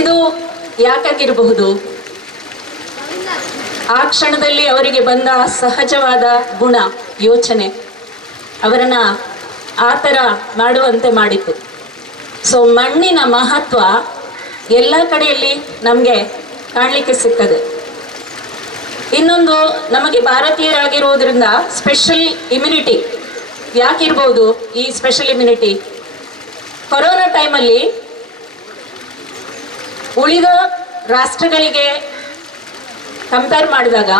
ಇದು ಯಾಕಾಗಿರಬಹುದು? ಆ ಕ್ಷಣದಲ್ಲಿ ಅವರಿಗೆ ಬಂದ ಸಹಜವಾದ ಗುಣ, ಯೋಚನೆ ಅವರನ್ನ ಆ ಥರ ಮಾಡುವಂತೆ ಮಾಡಿತು. ಸೊ ಮಣ್ಣಿನ ಮಹತ್ವ ಎಲ್ಲ ಕಡೆಯಲ್ಲಿ ನಮಗೆ ಕಾಣಲಿಕ್ಕೆ ಸಿಗ್ತದೆ. ಇನ್ನೊಂದು, ನಮಗೆ ಭಾರತೀಯರಾಗಿರುವುದರಿಂದ ಸ್ಪೆಷಲ್ ಇಮ್ಯುನಿಟಿ ಯಾಕಿರ್ಬೋದು? ಈ ಸ್ಪೆಷಲ್ ಇಮ್ಯುನಿಟಿ ಕೊರೋನಾ ಟೈಮಲ್ಲಿ ಉಳಿದ ರಾಷ್ಟ್ರಗಳಿಗೆ ಕಂಪೇರ್ ಮಾಡಿದಾಗ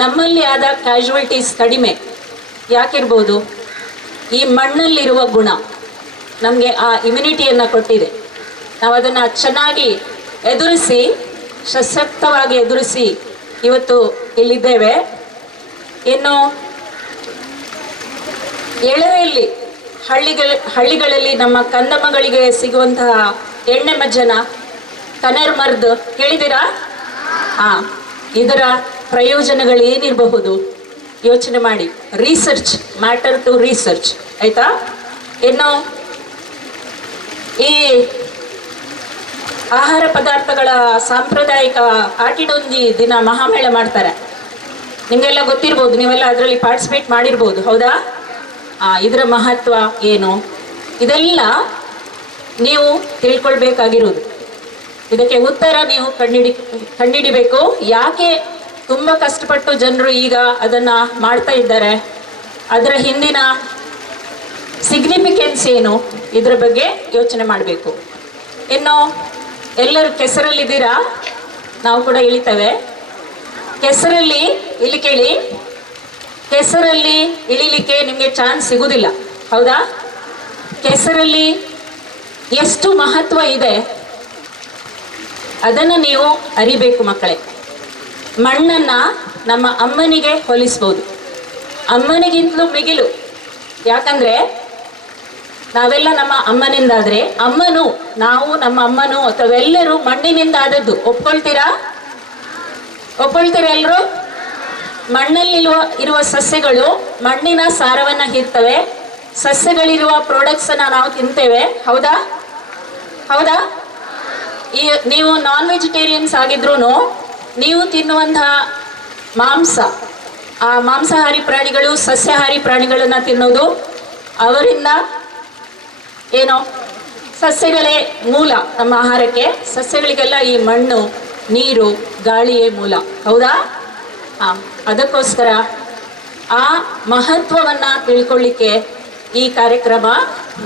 ನಮ್ಮಲ್ಲಿ ಆದ ಕ್ಯಾಶುವಲ್ಟೀಸ್ ಕಡಿಮೆ. ಯಾಕಿರ್ಬೋದು? ಈ ಮಣ್ಣಲ್ಲಿರುವ ಗುಣ ನಮಗೆ ಆ ಇಮ್ಯುನಿಟಿಯನ್ನು ಕೊಟ್ಟಿದೆ. ನಾವು ಅದನ್ನು ಚೆನ್ನಾಗಿ ಎದುರಿಸಿ, ಸಶಕ್ತವಾಗಿ ಎದುರಿಸಿ ಇವತ್ತು ಇಲ್ಲಿದ್ದೇವೆ. ಇನ್ನು ಎಳವೆಯಲ್ಲಿ ಹಳ್ಳಿಗಳಲ್ಲಿ ನಮ್ಮ ಕಂದಮ್ಮಗಳಿಗೆ ಸಿಗುವಂತಹ ಎಣ್ಣೆ ಮಜ್ಜನ, ಕನರ್ ಮರ್ದ್ ಕೇಳಿದ್ದೀರಾ? ಇದರ ಪ್ರಯೋಜನಗಳು ಏನಿರಬಹುದು ಯೋಚನೆ ಮಾಡಿ. ರಿಸರ್ಚ್, ಮ್ಯಾಟರ್ ಟು ರಿಸರ್ಚ್, ಆಯ್ತಾ? ಇನ್ನು ಈ ಆಹಾರ ಪದಾರ್ಥಗಳ ಸಾಂಪ್ರದಾಯಿಕ ಆಟಿಡೊಂಜಿ ದಿನ ಮಹಾಮೇಳ ಮಾಡ್ತಾರೆ. ನಿಮಗೆಲ್ಲ ಗೊತ್ತಿರ್ಬೋದು, ನೀವೆಲ್ಲ ಅದರಲ್ಲಿ ಪಾರ್ಟಿಸಿಪೇಟ್ ಮಾಡಿರ್ಬೋದು, ಹೌದಾ? ಇದರ ಮಹತ್ವ ಏನು, ಇದೆಲ್ಲ ನೀವು ತಿಳ್ಕೊಳ್ಬೇಕಾಗಿರೋದು. ಇದಕ್ಕೆ ಉತ್ತರ ನೀವು ಕಂಡಿಡಿಬೇಕು. ಯಾಕೆ ತುಂಬ ಕಷ್ಟಪಟ್ಟು ಜನರು ಈಗ ಅದನ್ನು ಮಾಡ್ತಾ ಇದ್ದಾರೆ, ಅದರ ಹಿಂದಿನ ಸಿಗ್ನಿಫಿಕೆನ್ಸ್ ಏನು, ಇದರ ಬಗ್ಗೆ ಯೋಚನೆ ಮಾಡಬೇಕು. ಇನ್ನು ಎಲ್ಲರೂ ಕೆಸರಲ್ಲಿದ್ದೀರಾ? ನಾವು ಕೂಡ ಇಳಿತೇವೆ. ಕೆಸರಲ್ಲಿ ಇಲ್ಲಿ ಕೇಳಿ, ಕೆಸರಲ್ಲಿ ಇಳಿಲಿಕ್ಕೆ ನಿಮಗೆ ಚಾನ್ಸ್ ಸಿಗುವುದಿಲ್ಲ, ಹೌದಾ? ಕೆಸರಲ್ಲಿ ಎಷ್ಟು ಮಹತ್ವ ಇದೆ ಅದನ್ನು ನೀವು ಅರಿಬೇಕು ಮಕ್ಕಳೇ. ಮಣ್ಣನ್ನು ನಮ್ಮ ಅಮ್ಮನಿಗೆ ಹೋಲಿಸ್ಬೋದು, ಅಮ್ಮನಿಗಿಂತಲೂ ಮಿಗಿಲು. ಯಾಕಂದರೆ ನಾವೆಲ್ಲ ನಮ್ಮ ಅಮ್ಮನಿಂದಾದರೆ, ಅಮ್ಮನು, ನಾವು ನಮ್ಮ ಅಮ್ಮನು ಅಥವಾ ಎಲ್ಲರೂ ಮಣ್ಣಿನಿಂದ ಆದದ್ದು. ಒಪ್ಕೊಳ್ತೀರಾ ಎಲ್ಲರೂ? ಇರುವ ಸಸ್ಯಗಳು ಮಣ್ಣಿನ ಸಾರವನ್ನು ಹೀರ್ತವೆ. ಸಸ್ಯಗಳಿರುವ ಪ್ರಾಡಕ್ಟ್ಸನ್ನು ನಾವು ತಿಂತೇವೆ, ಹೌದಾ? ನೀವು ನಾನ್ ವೆಜಿಟೇರಿಯನ್ಸ್ ಆಗಿದ್ರೂ ನೀವು ತಿನ್ನುವಂತಹ ಮಾಂಸ, ಆ ಮಾಂಸಾಹಾರಿ ಪ್ರಾಣಿಗಳು ಸಸ್ಯಾಹಾರಿ ಪ್ರಾಣಿಗಳನ್ನು ತಿನ್ನೋದು, ಅವರಿಂದ ಏನೋ ಸಸ್ಯಗಳೇ ಮೂಲ ನಮ್ಮ ಆಹಾರಕ್ಕೆ. ಸಸ್ಯಗಳಿಗೆಲ್ಲ ಈ ಮಣ್ಣು, ನೀರು, ಗಾಳಿಯೇ ಮೂಲ, ಹೌದಾ? ಅದಕ್ಕೋಸ್ಕರ ಆ ಮಹತ್ವವನ್ನು ತಿಳ್ಕೊಳ್ಳಿಕ್ಕೆ ಈ ಕಾರ್ಯಕ್ರಮ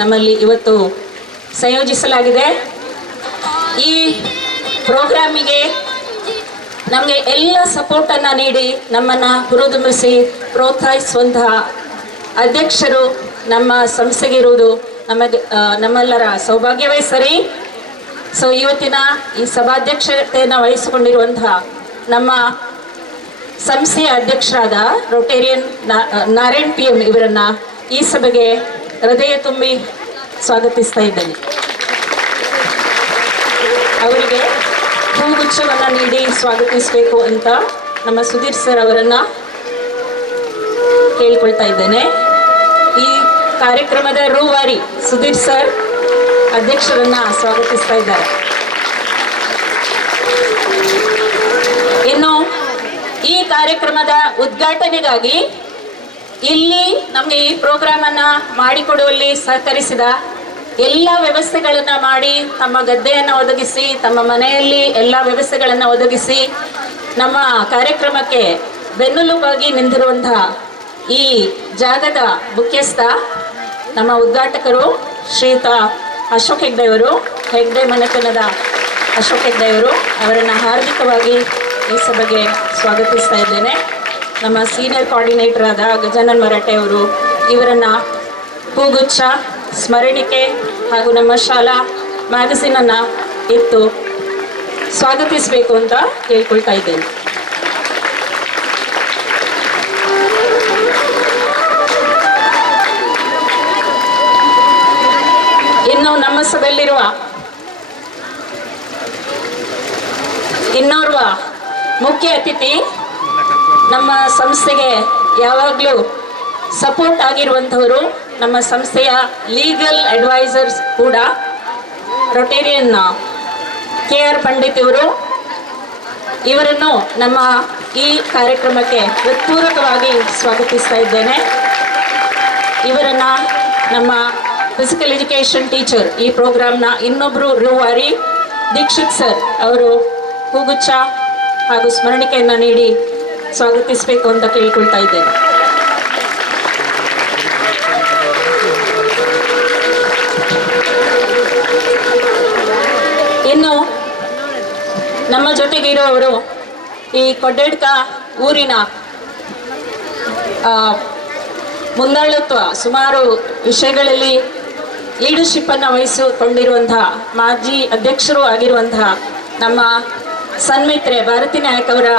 ನಮ್ಮಲ್ಲಿ ಇವತ್ತು ಸಂಯೋಜಿಸಲಾಗಿದೆ. ಈ ಪ್ರೋಗ್ರಾಮಿಗೆ ನಮಗೆ ಎಲ್ಲ ಸಪೋರ್ಟನ್ನು ನೀಡಿ ನಮ್ಮನ್ನು ಹುರಿದುಂಬಿಸಿ ಪ್ರೋತ್ಸಾಹಿಸುವಂತಹ ಅಧ್ಯಕ್ಷರು ನಮ್ಮ ಸಂಸ್ಥೆಗೆ ಇರುವುದು ನಮ್ಮೆಲ್ಲರ ಸೌಭಾಗ್ಯವೇ ಸರಿ. ಸೊ ಇವತ್ತಿನ ಈ ಸಭಾಧ್ಯಕ್ಷತೆಯನ್ನು ವಹಿಸಿಕೊಂಡಿರುವಂತಹ ನಮ್ಮ ಸಂಸ್ಥೆಯ ಅಧ್ಯಕ್ಷರಾದ ರೋಟೇರಿಯನ್ ನಾರಾಯಣ್ PM ಇವರನ್ನು ಈ ಸಭೆಗೆ ಹೃದಯ ತುಂಬಿ ಸ್ವಾಗತಿಸ್ತಾ ಇದ್ದೇನೆ. ಅವರಿಗೆ ಹೂಗುಚ್ಛವನ್ನು ನೀಡಿ ಸ್ವಾಗತಿಸಬೇಕು ಅಂತ ನಮ್ಮ ಸುಧೀರ್ ಸರ್ ಅವರನ್ನು ಕೇಳಿಕೊಳ್ತಾ ಇದ್ದೇನೆ. ಈ ಕಾರ್ಯಕ್ರಮದ ರೂವಾರಿ ಸುಧೀರ್ ಸರ್ ಅಧ್ಯಕ್ಷರನ್ನ ಸ್ವಾಗತಿಸ್ತಾ ಇದ್ದಾರೆ. ಇನ್ನು ಈ ಕಾರ್ಯಕ್ರಮದ ಉದ್ಘಾಟನೆಗಾಗಿ ಇಲ್ಲಿ ನಮಗೆ ಈ ಪ್ರೋಗ್ರಾಮನ್ನು ಮಾಡಿಕೊಡುವಲ್ಲಿ ಸಹಕರಿಸಿದ ಎಲ್ಲ ವ್ಯವಸ್ಥೆಗಳನ್ನು ಮಾಡಿ, ತಮ್ಮ ಗದ್ದೆಯನ್ನು ಒದಗಿಸಿ, ತಮ್ಮ ಮನೆಯಲ್ಲಿ ಎಲ್ಲ ವ್ಯವಸ್ಥೆಗಳನ್ನು ಒದಗಿಸಿ ನಮ್ಮ ಕಾರ್ಯಕ್ರಮಕ್ಕೆ ಬೆನ್ನೆಲುಬಾಗಿ ನಿಂತಿರುವಂತಹ ಈ ಜಾಗದ ಮುಖ್ಯಸ್ಥ ನಮ್ಮ ಉದ್ಘಾಟಕರು ಶ್ರೀಯುತ ಅಶೋಕ್ ಹೆಗ್ಡೆ ಅವರು, ಹೆಗ್ಡೆ ಮನೆತನದ ಅಶೋಕ್ ಹೆಗ್ಡೆ ಅವರು, ಅವರನ್ನು ಹಾರ್ದಿಕವಾಗಿ ಈ ಸಭೆಗೆ ಸ್ವಾಗತಿಸ್ತಾ ಇದ್ದೇನೆ. ನಮ್ಮ ಸೀನಿಯರ್ ಕೋಆರ್ಡಿನೇಟರ್ ಆದ ಗಜಾನನ್ ಮರಾಠೆ ಅವರು, ಇವರನ್ನು ಹೂಗುಚ್ಛ, ಸ್ಮರಣಿಕೆ ಹಾಗೂ ನಮ್ಮ ಶಾಲಾ ಮ್ಯಾಗಝೀನನ್ನು ಇತ್ತು ಸ್ವಾಗತಿಸಬೇಕು ಅಂತ ಕೇಳ್ಕೊಳ್ತಾ ಇದ್ದೇನೆ. ಇನ್ನು ನಮ್ಮ ಸಭೆಯಲ್ಲಿರುವ ಇನ್ನೋರ್ವ ಮುಖ್ಯ ಅತಿಥಿ, ನಮ್ಮ ಸಂಸ್ಥೆಗೆ ಯಾವಾಗಲೂ ಸಪೋರ್ಟ್ ಆಗಿರುವಂಥವರು, ನಮ್ಮ ಸಂಸ್ಥೆಯ ಲೀಗಲ್ ಅಡ್ವೈಸರ್ಸ್ ಕೂಡ, ರೊಟೇರಿಯನ್ KR ಪಂಡಿತ್ ಇವರು. ಇವರನ್ನು ನಮ್ಮ ಈ ಕಾರ್ಯಕ್ರಮಕ್ಕೆ ಹೃತ್ಪೂರ್ವಕವಾಗಿ ಸ್ವಾಗತಿಸ್ತಾ ಇದ್ದೇನೆ. ಇವರನ್ನ ನಮ್ಮ ಫಿಸಿಕಲ್ ಎಜುಕೇಷನ್ ಟೀಚರ್, ಈ ಪ್ರೋಗ್ರಾಮ್ನ ಇನ್ನೊಬ್ಬರು ರೂವಾರಿ ದೀಕ್ಷಿತ್ ಸರ್ ಅವರು ಹೂಗುಚ್ಛ ಹಾಗೂ ಸ್ಮರಣಿಕೆಯನ್ನು ನೀಡಿ ಸ್ವಾಗತಿಸಬೇಕು ಅಂತ ಕೇಳ್ಕೊಳ್ತಾ ಇದ್ದೇನೆ. ಇನ್ನು ನಮ್ಮ ಜೊತೆಗೆ ಇರುವವರು ಈ ಕೊಡ್ಡೆಡ್ಕ ಊರಿನ ಮುಂದಾಳತ್ವ ಸುಮಾರು ವಿಷಯಗಳಲ್ಲಿ ಲೀಡರ್ಶಿಪ್ ಅನ್ನು ವಹಿಸಿಕೊಂಡಿರುವಂತಹ ಮಾಜಿ ಅಧ್ಯಕ್ಷರು ಆಗಿರುವಂತಹ ನಮ್ಮ ಸನ್ಮಿತ್ರೆ ಭಾರತಿ ನಾಯಕ್ ಅವರ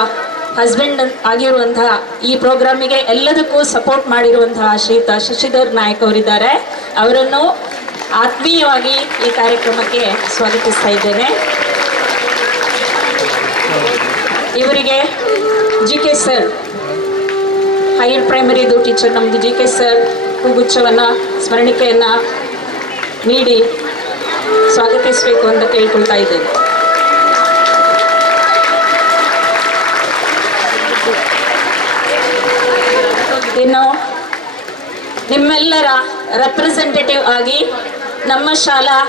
ಹಸ್ಬೆಂಡ್ ಆಗಿರುವಂತಹ ಈ ಪ್ರೋಗ್ರಾಮಿಗೆ ಎಲ್ಲದಕ್ಕೂ ಸಪೋರ್ಟ್ ಮಾಡಿರುವಂತಹ ಶ್ರೀಯುತ ಶಶಿಧರ್ ನಾಯಕ್ ಅವರಿದ್ದಾರೆ. ಅವರನ್ನು ಆತ್ಮೀಯವಾಗಿ ಈ ಕಾರ್ಯಕ್ರಮಕ್ಕೆ ಸ್ವಾಗತಿಸ್ತಾ ಇದ್ದೇನೆ. ಇವರಿಗೆ GK ಸರ್, ಹೈಯರ್ ಪ್ರೈಮರಿದು ಟೀಚರ್ ನಮ್ಮದು GK ಸರ್ ಹೂಗುಚ್ಛವನ್ನು ಸ್ಮರಣಿಕೆಯನ್ನು ನೀಡಿ ಸ್ವಾಗತಿಸಬೇಕು ಅಂತ ಕೇಳ್ಕೊಳ್ತಾ ಇದ್ದೇನೆ. ಇನ್ನು ನಿಮ್ಮೆಲ್ಲರ ರೆಪ್ರೆಸೆಂಟೇಟಿವ್ ಆಗಿ ನಮ್ಮ ಶಾಲಾ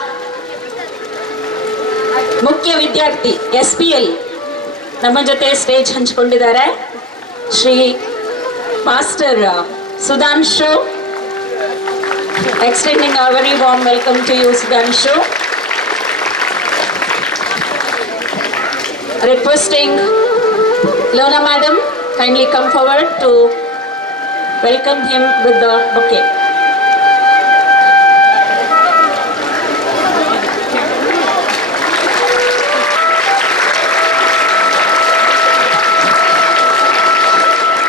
ಮುಖ್ಯ ವಿದ್ಯಾರ್ಥಿ SPL ನಮ್ಮ ಜೊತೆ ಸ್ಟೇಜ್ ಹಂಚಿಕೊಂಡಿದ್ದಾರೆ. Shri master Sudhanshu, extending a very warm welcome to you, Sudhanshu. Requesting Lona madam, kindly come forward to welcome him with the bouquet.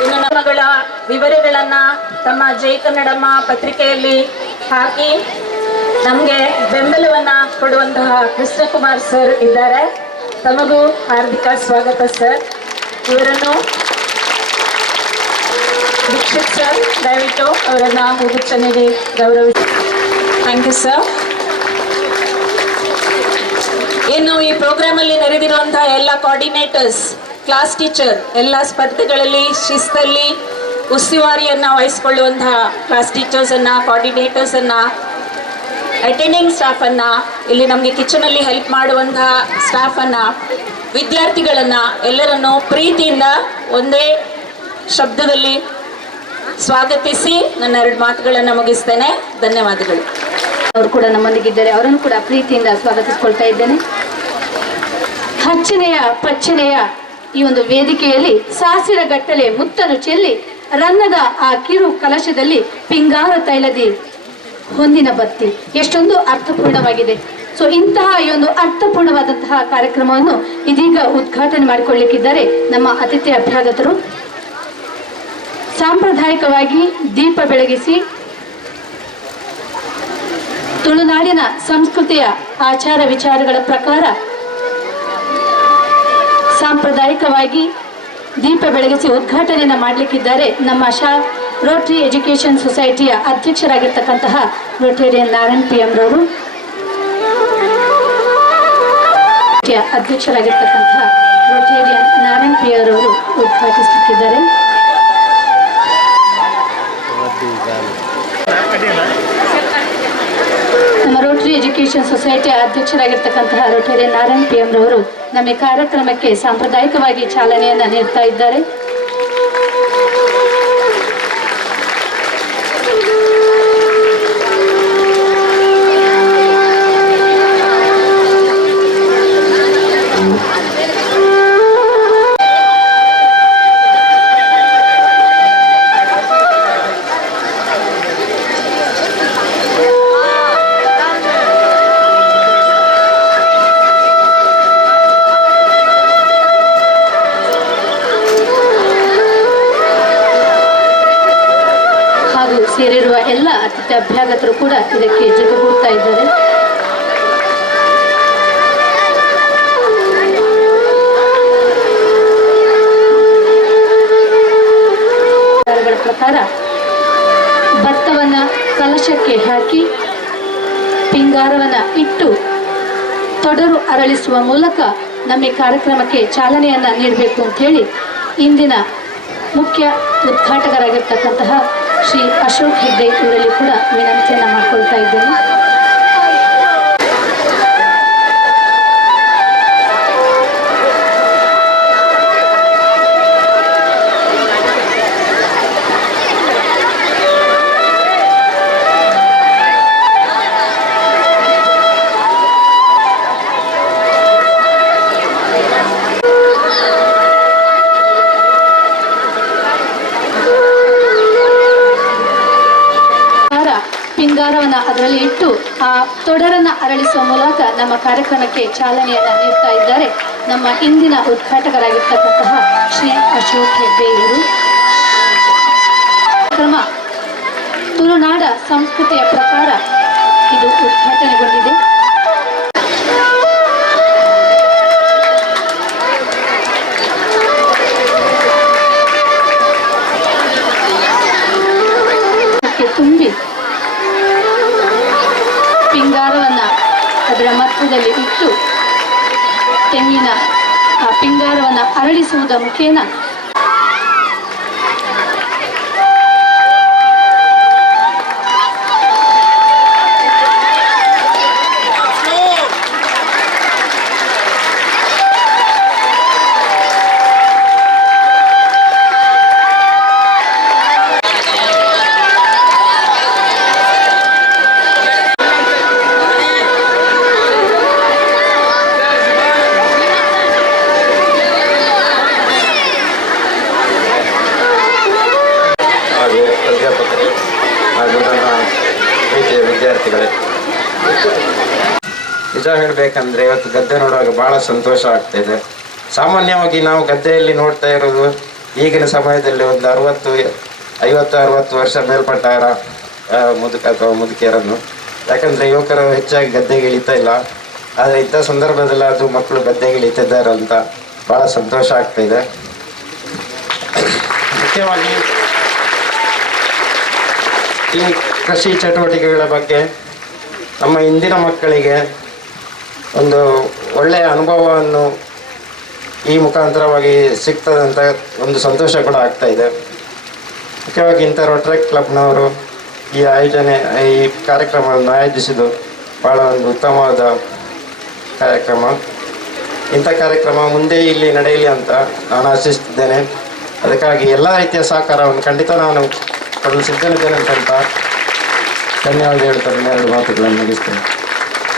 ಇನ್ನು ನಮ್ಮಗಳ ವಿವರಗಳನ್ನ ತಮ್ಮ ಜೈ ಕನ್ನಡಮ್ಮ ಪತ್ರಿಕೆಯಲ್ಲಿ ಹಾಕಿ ನಮಗೆ ಬೆಂಬಲವನ್ನ ಕೊಡುವಂತಹ ಕೃಷ್ಣಕುಮಾರ್ ಸರ್ ಇದ್ದಾರೆ. ತಮಗೂ ಹಾರ್ದಿಕ ಸ್ವಾಗತ ಸರ್. ಇವರನ್ನು ದೀಕ್ಷಿತ್ ಸರ್ ದಯವಿಟ್ಟು ಅವರನ್ನ ಹೂಗುಚ್ಛ ನೀಡಿ ಗೌರವಿಸಿ. Thank you sir. ಇನ್ನು ಈ ಪ್ರೋಗ್ರಾಮಲ್ಲಿ ನೆರೆದಿರುವಂತಹ ಎಲ್ಲ ಕೋಆರ್ಡಿನೇಟರ್ಸ್, ಕ್ಲಾಸ್ ಟೀಚರ್, ಎಲ್ಲ ಸ್ಪರ್ಧೆಗಳಲ್ಲಿ ಶಿಸ್ತಲ್ಲಿ ಉಸ್ತುವಾರಿಯನ್ನು ವಹಿಸಿಕೊಳ್ಳುವಂತಹ ಕ್ಲಾಸ್ ಟೀಚರ್ಸನ್ನು, ಕೋಆರ್ಡಿನೇಟರ್ಸನ್ನು, ಅಟೆಂಡಿಂಗ್ ಸ್ಟಾಫನ್ನು, ಇಲ್ಲಿ ನಮಗೆ ಕಿಚನಲ್ಲಿ ಹೆಲ್ಪ್ ಮಾಡುವಂತಹ ಸ್ಟಾಫನ್ನು, ವಿದ್ಯಾರ್ಥಿಗಳನ್ನು ಎಲ್ಲರನ್ನು ಪ್ರೀತಿಯಿಂದ ಒಂದೇ ಶಬ್ದದಲ್ಲಿ ಸ್ವಾಗತಿಸಿ ನನ್ನ 2 ಮಾತುಗಳನ್ನು ಮುಗಿಸ್ತೇನೆ. ಧನ್ಯವಾದಗಳು. ಅವರು ಕೂಡ ನಮ್ಮೊಂದಿಗಿದ್ದಾರೆ, ಅವರನ್ನು ಕೂಡ ಪ್ರೀತಿಯಿಂದ ಸ್ವಾಗತಿಸಿಕೊಳ್ತಾ ಇದ್ದೇನೆ. ಹಚ್ಚನೆಯ ಪಚ್ಚನೆಯ ಈ ಒಂದು ವೇದಿಕೆಯಲ್ಲಿ ಸಾಸಿರ ಗಟ್ಟಲೆ ಮುತ್ತನ್ನು ಚೆಲ್ಲಿ ರನ್ನದ ಆ ಕಿರು ಕಲಶದಲ್ಲಿ ಪಿಂಗಾರ ತೈಲದಿ ಹೊಂದಿನ ಬತ್ತಿ ಎಷ್ಟೊಂದು ಅರ್ಥಪೂರ್ಣವಾಗಿದೆ. ಸೊ ಇಂತಹ ಈ ಒಂದು ಅರ್ಥಪೂರ್ಣವಾದಂತಹ ಕಾರ್ಯಕ್ರಮವನ್ನು ಇದೀಗ ಉದ್ಘಾಟನೆ ಮಾಡಿಕೊಳ್ಳಲಿಕ್ಕಿದ್ದಾರೆ ನಮ್ಮ ಅತಿಥಿ ಅಭ್ಯಾಗತರು. ಸಾಂಪ್ರದಾಯಿಕವಾಗಿ ದೀಪ ಬೆಳಗಿಸಿ ತುಳುನಾಡಿನ ಸಂಸ್ಕೃತಿಯ ಆಚಾರ ವಿಚಾರಗಳ ಪ್ರಕಾರ ಸಾಂಪ್ರದಾಯಿಕವಾಗಿ ದೀಪ ಬೆಳಗಿಸಿ ಉದ್ಘಾಟನೆಯನ್ನು ಮಾಡಲಿಕ್ಕಿದ್ದಾರೆ ನಮ್ಮ ರೋಟರಿ ಎಜುಕೇಷನ್ ಸೊಸೈಟಿಯ ಅಧ್ಯಕ್ಷರಾಗಿರ್ತಕ್ಕಂತಹ ರೋಟೇರಿಯನ್ ನಾರಾಯಣ್ PM ರವರು. ಅಧ್ಯಕ್ಷರಾಗಿರ್ತಕ್ಕಂತಹ ರೋಟೇರಿಯನ್ ನಾರಾಯಣ್ PM ರವರು ಉದ್ಘಾಟಿಸುತ್ತಿದ್ದಾರೆ. ನಮ್ಮ ರೋಟರಿ ಎಜುಕೇಷನ್ ಸೊಸೈಟಿಯ ಅಧ್ಯಕ್ಷರಾಗಿರ್ತಕ್ಕಂತಹ ರೋಟೇರಿಯನ್ ನಾರಾಯಣ್ PM ರವರು ನಮ್ಮ ಕಾರ್ಯಕ್ರಮಕ್ಕೆ ಸಾಂಪ್ರದಾಯಿಕವಾಗಿ ಚಾಲನೆಯನ್ನು ನೀಡ್ತಾ ಇದ್ದಾರೆ. ಸೇರಿರುವ ಎಲ್ಲ ಅತಿಥಿ ಅಭ್ಯಾಗತರು ಕೂಡ ಇದಕ್ಕೆ ಜೊತೆಗೂಡ್ತಾ ಇದ್ದಾರೆ. ಪ್ರಕಾರ ಭತ್ತವನ್ನ ಕಲಶಕ್ಕೆ ಹಾಕಿ ಪಿಂಗಾರವನ್ನ ಇಟ್ಟು ತೊಡರು ಅರಳಿಸುವ ಮೂಲಕ ನಮ್ಮ ಈ ಕಾರ್ಯಕ್ರಮಕ್ಕೆ ಚಾಲನೆಯನ್ನು ನೀಡಬೇಕು ಅಂತ ಹೇಳಿ ಇಂದಿನ ಮುಖ್ಯ ಉದ್ಘಾಟಕರಾಗಿರ್ತಕ್ಕಂತಹ ಶ್ರೀ ಅಶೋಕ್ ಹೆಗ್ಡೆ ಇವರಲ್ಲಿ ಕೂಡ ವಿನಂತಿಯನ್ನು ಮಾಡಿಕೊಳ್ತಾ ಇದ್ದೇನೆ. ಪಿಂಗಾರವನ್ನು ಅದರಲ್ಲಿ ಇಟ್ಟು ಆ ತೊಡರನ್ನು ಅರಳಿಸುವ ಮೂಲಕ ನಮ್ಮ ಕಾರ್ಯಕ್ರಮಕ್ಕೆ ಚಾಲನೆಯನ್ನು ನೀಡ್ತಾ ಇದ್ದಾರೆ ನಮ್ಮ ಇಂದಿನ ಉದ್ಘಾಟಕರಾಗಿರ್ತಕ್ಕಂತಹ ಶ್ರೀ ಅಶೋಕ್ ಹೆಗ್ಡೆ ಇವರು. ಕಾರ್ಯಕ್ರಮ ತುಳುನಾಡ ಸಂಸ್ಕೃತಿಯ ಪ್ರಕಾರ ಇದು ಉದ್ಘಾಟನೆಗೊಂಡಿದೆ. ತುಂಬಿ ಪಿಂಗಾರವನ್ನು ಅದರ ಮಧ್ಯದಲ್ಲಿ ಇಟ್ಟು ತೆಂಗಿನ ಆ ಪಿಂಗಾರವನ್ನು ಅರಳಿಸುವುದರ ಮುಖೇನ ವಿದ್ಯಾರ್ಥಿಗಳೇ, ನಿಜ ಹೇಳಬೇಕಂದ್ರೆ ಇವತ್ತು ಗದ್ದೆ ನೋಡುವಾಗ ಬಹಳ ಸಂತೋಷ ಆಗ್ತಾ ಇದೆ. ಸಾಮಾನ್ಯವಾಗಿ ನಾವು ಗದ್ದೆಯಲ್ಲಿ ನೋಡ್ತಾ ಇರೋದು ಈಗಿನ ಸಮಯದಲ್ಲಿ ಒಂದು 50-60 ವರ್ಷ ಮೇಲ್ಪಟ್ಟ ಮುದುಕ ಅಥವಾ ಮುದುಕಿಯರನ್ನು. ಯಾಕಂದರೆ ಯುವಕರು ಹೆಚ್ಚಾಗಿ ಗದ್ದೆಗೆ ಇಳಿತಾ ಇಲ್ಲ. ಆದರೆ ಇಂಥ ಸಂದರ್ಭದಲ್ಲಿ ಅದು ಮಕ್ಕಳು ಗದ್ದೆಗೆ ಇಳಿತಿದ್ದಾರೆ ಅಂತ ಭಾಳ ಸಂತೋಷ ಆಗ್ತಾ ಇದೆ. ಮುಖ್ಯವಾಗಿ ಈ ಕೃಷಿ ಚಟುವಟಿಕೆಗಳ ಬಗ್ಗೆ ನಮ್ಮ ಇಂದಿನ ಮಕ್ಕಳಿಗೆ ಒಂದು ಒಳ್ಳೆಯ ಅನುಭವವನ್ನು ಈ ಮುಖಾಂತರವಾಗಿ ಸಿಗ್ತದಂತ ಒಂದು ಸಂತೋಷ ಕೂಡ ಆಗ್ತಾ ಇದೆ. ಮುಖ್ಯವಾಗಿ ಇಂಥ ರೋಟರಿ ಕ್ಲಬ್ನವರು ಈ ಕಾರ್ಯಕ್ರಮವನ್ನು ಆಯೋಜಿಸಿದ್ದು ಭಾಳ ಒಂದು ಉತ್ತಮವಾದ ಕಾರ್ಯಕ್ರಮ. ಇಂಥ ಕಾರ್ಯಕ್ರಮ ಮುಂದೆ ಇಲ್ಲಿ ನಡೆಯಲಿ ಅಂತ ನಾನು ಆಶಿಸ್ತಿದ್ದೇನೆ. ಅದಕ್ಕಾಗಿ ಎಲ್ಲ ರೀತಿಯ ಸಹಕಾರವನ್ನು ಖಂಡಿತ ನಾನು ಕೊಡಲು ಸಿದ್ಧನಿದ್ದೇನೆ ಅಂತ ಧನ್ಯವಾದ ಹೇಳ್ತಾರೆ. 2 ಮಾತುಗಳನ್ನು ಮುಗಿಸ್ತೇನೆ.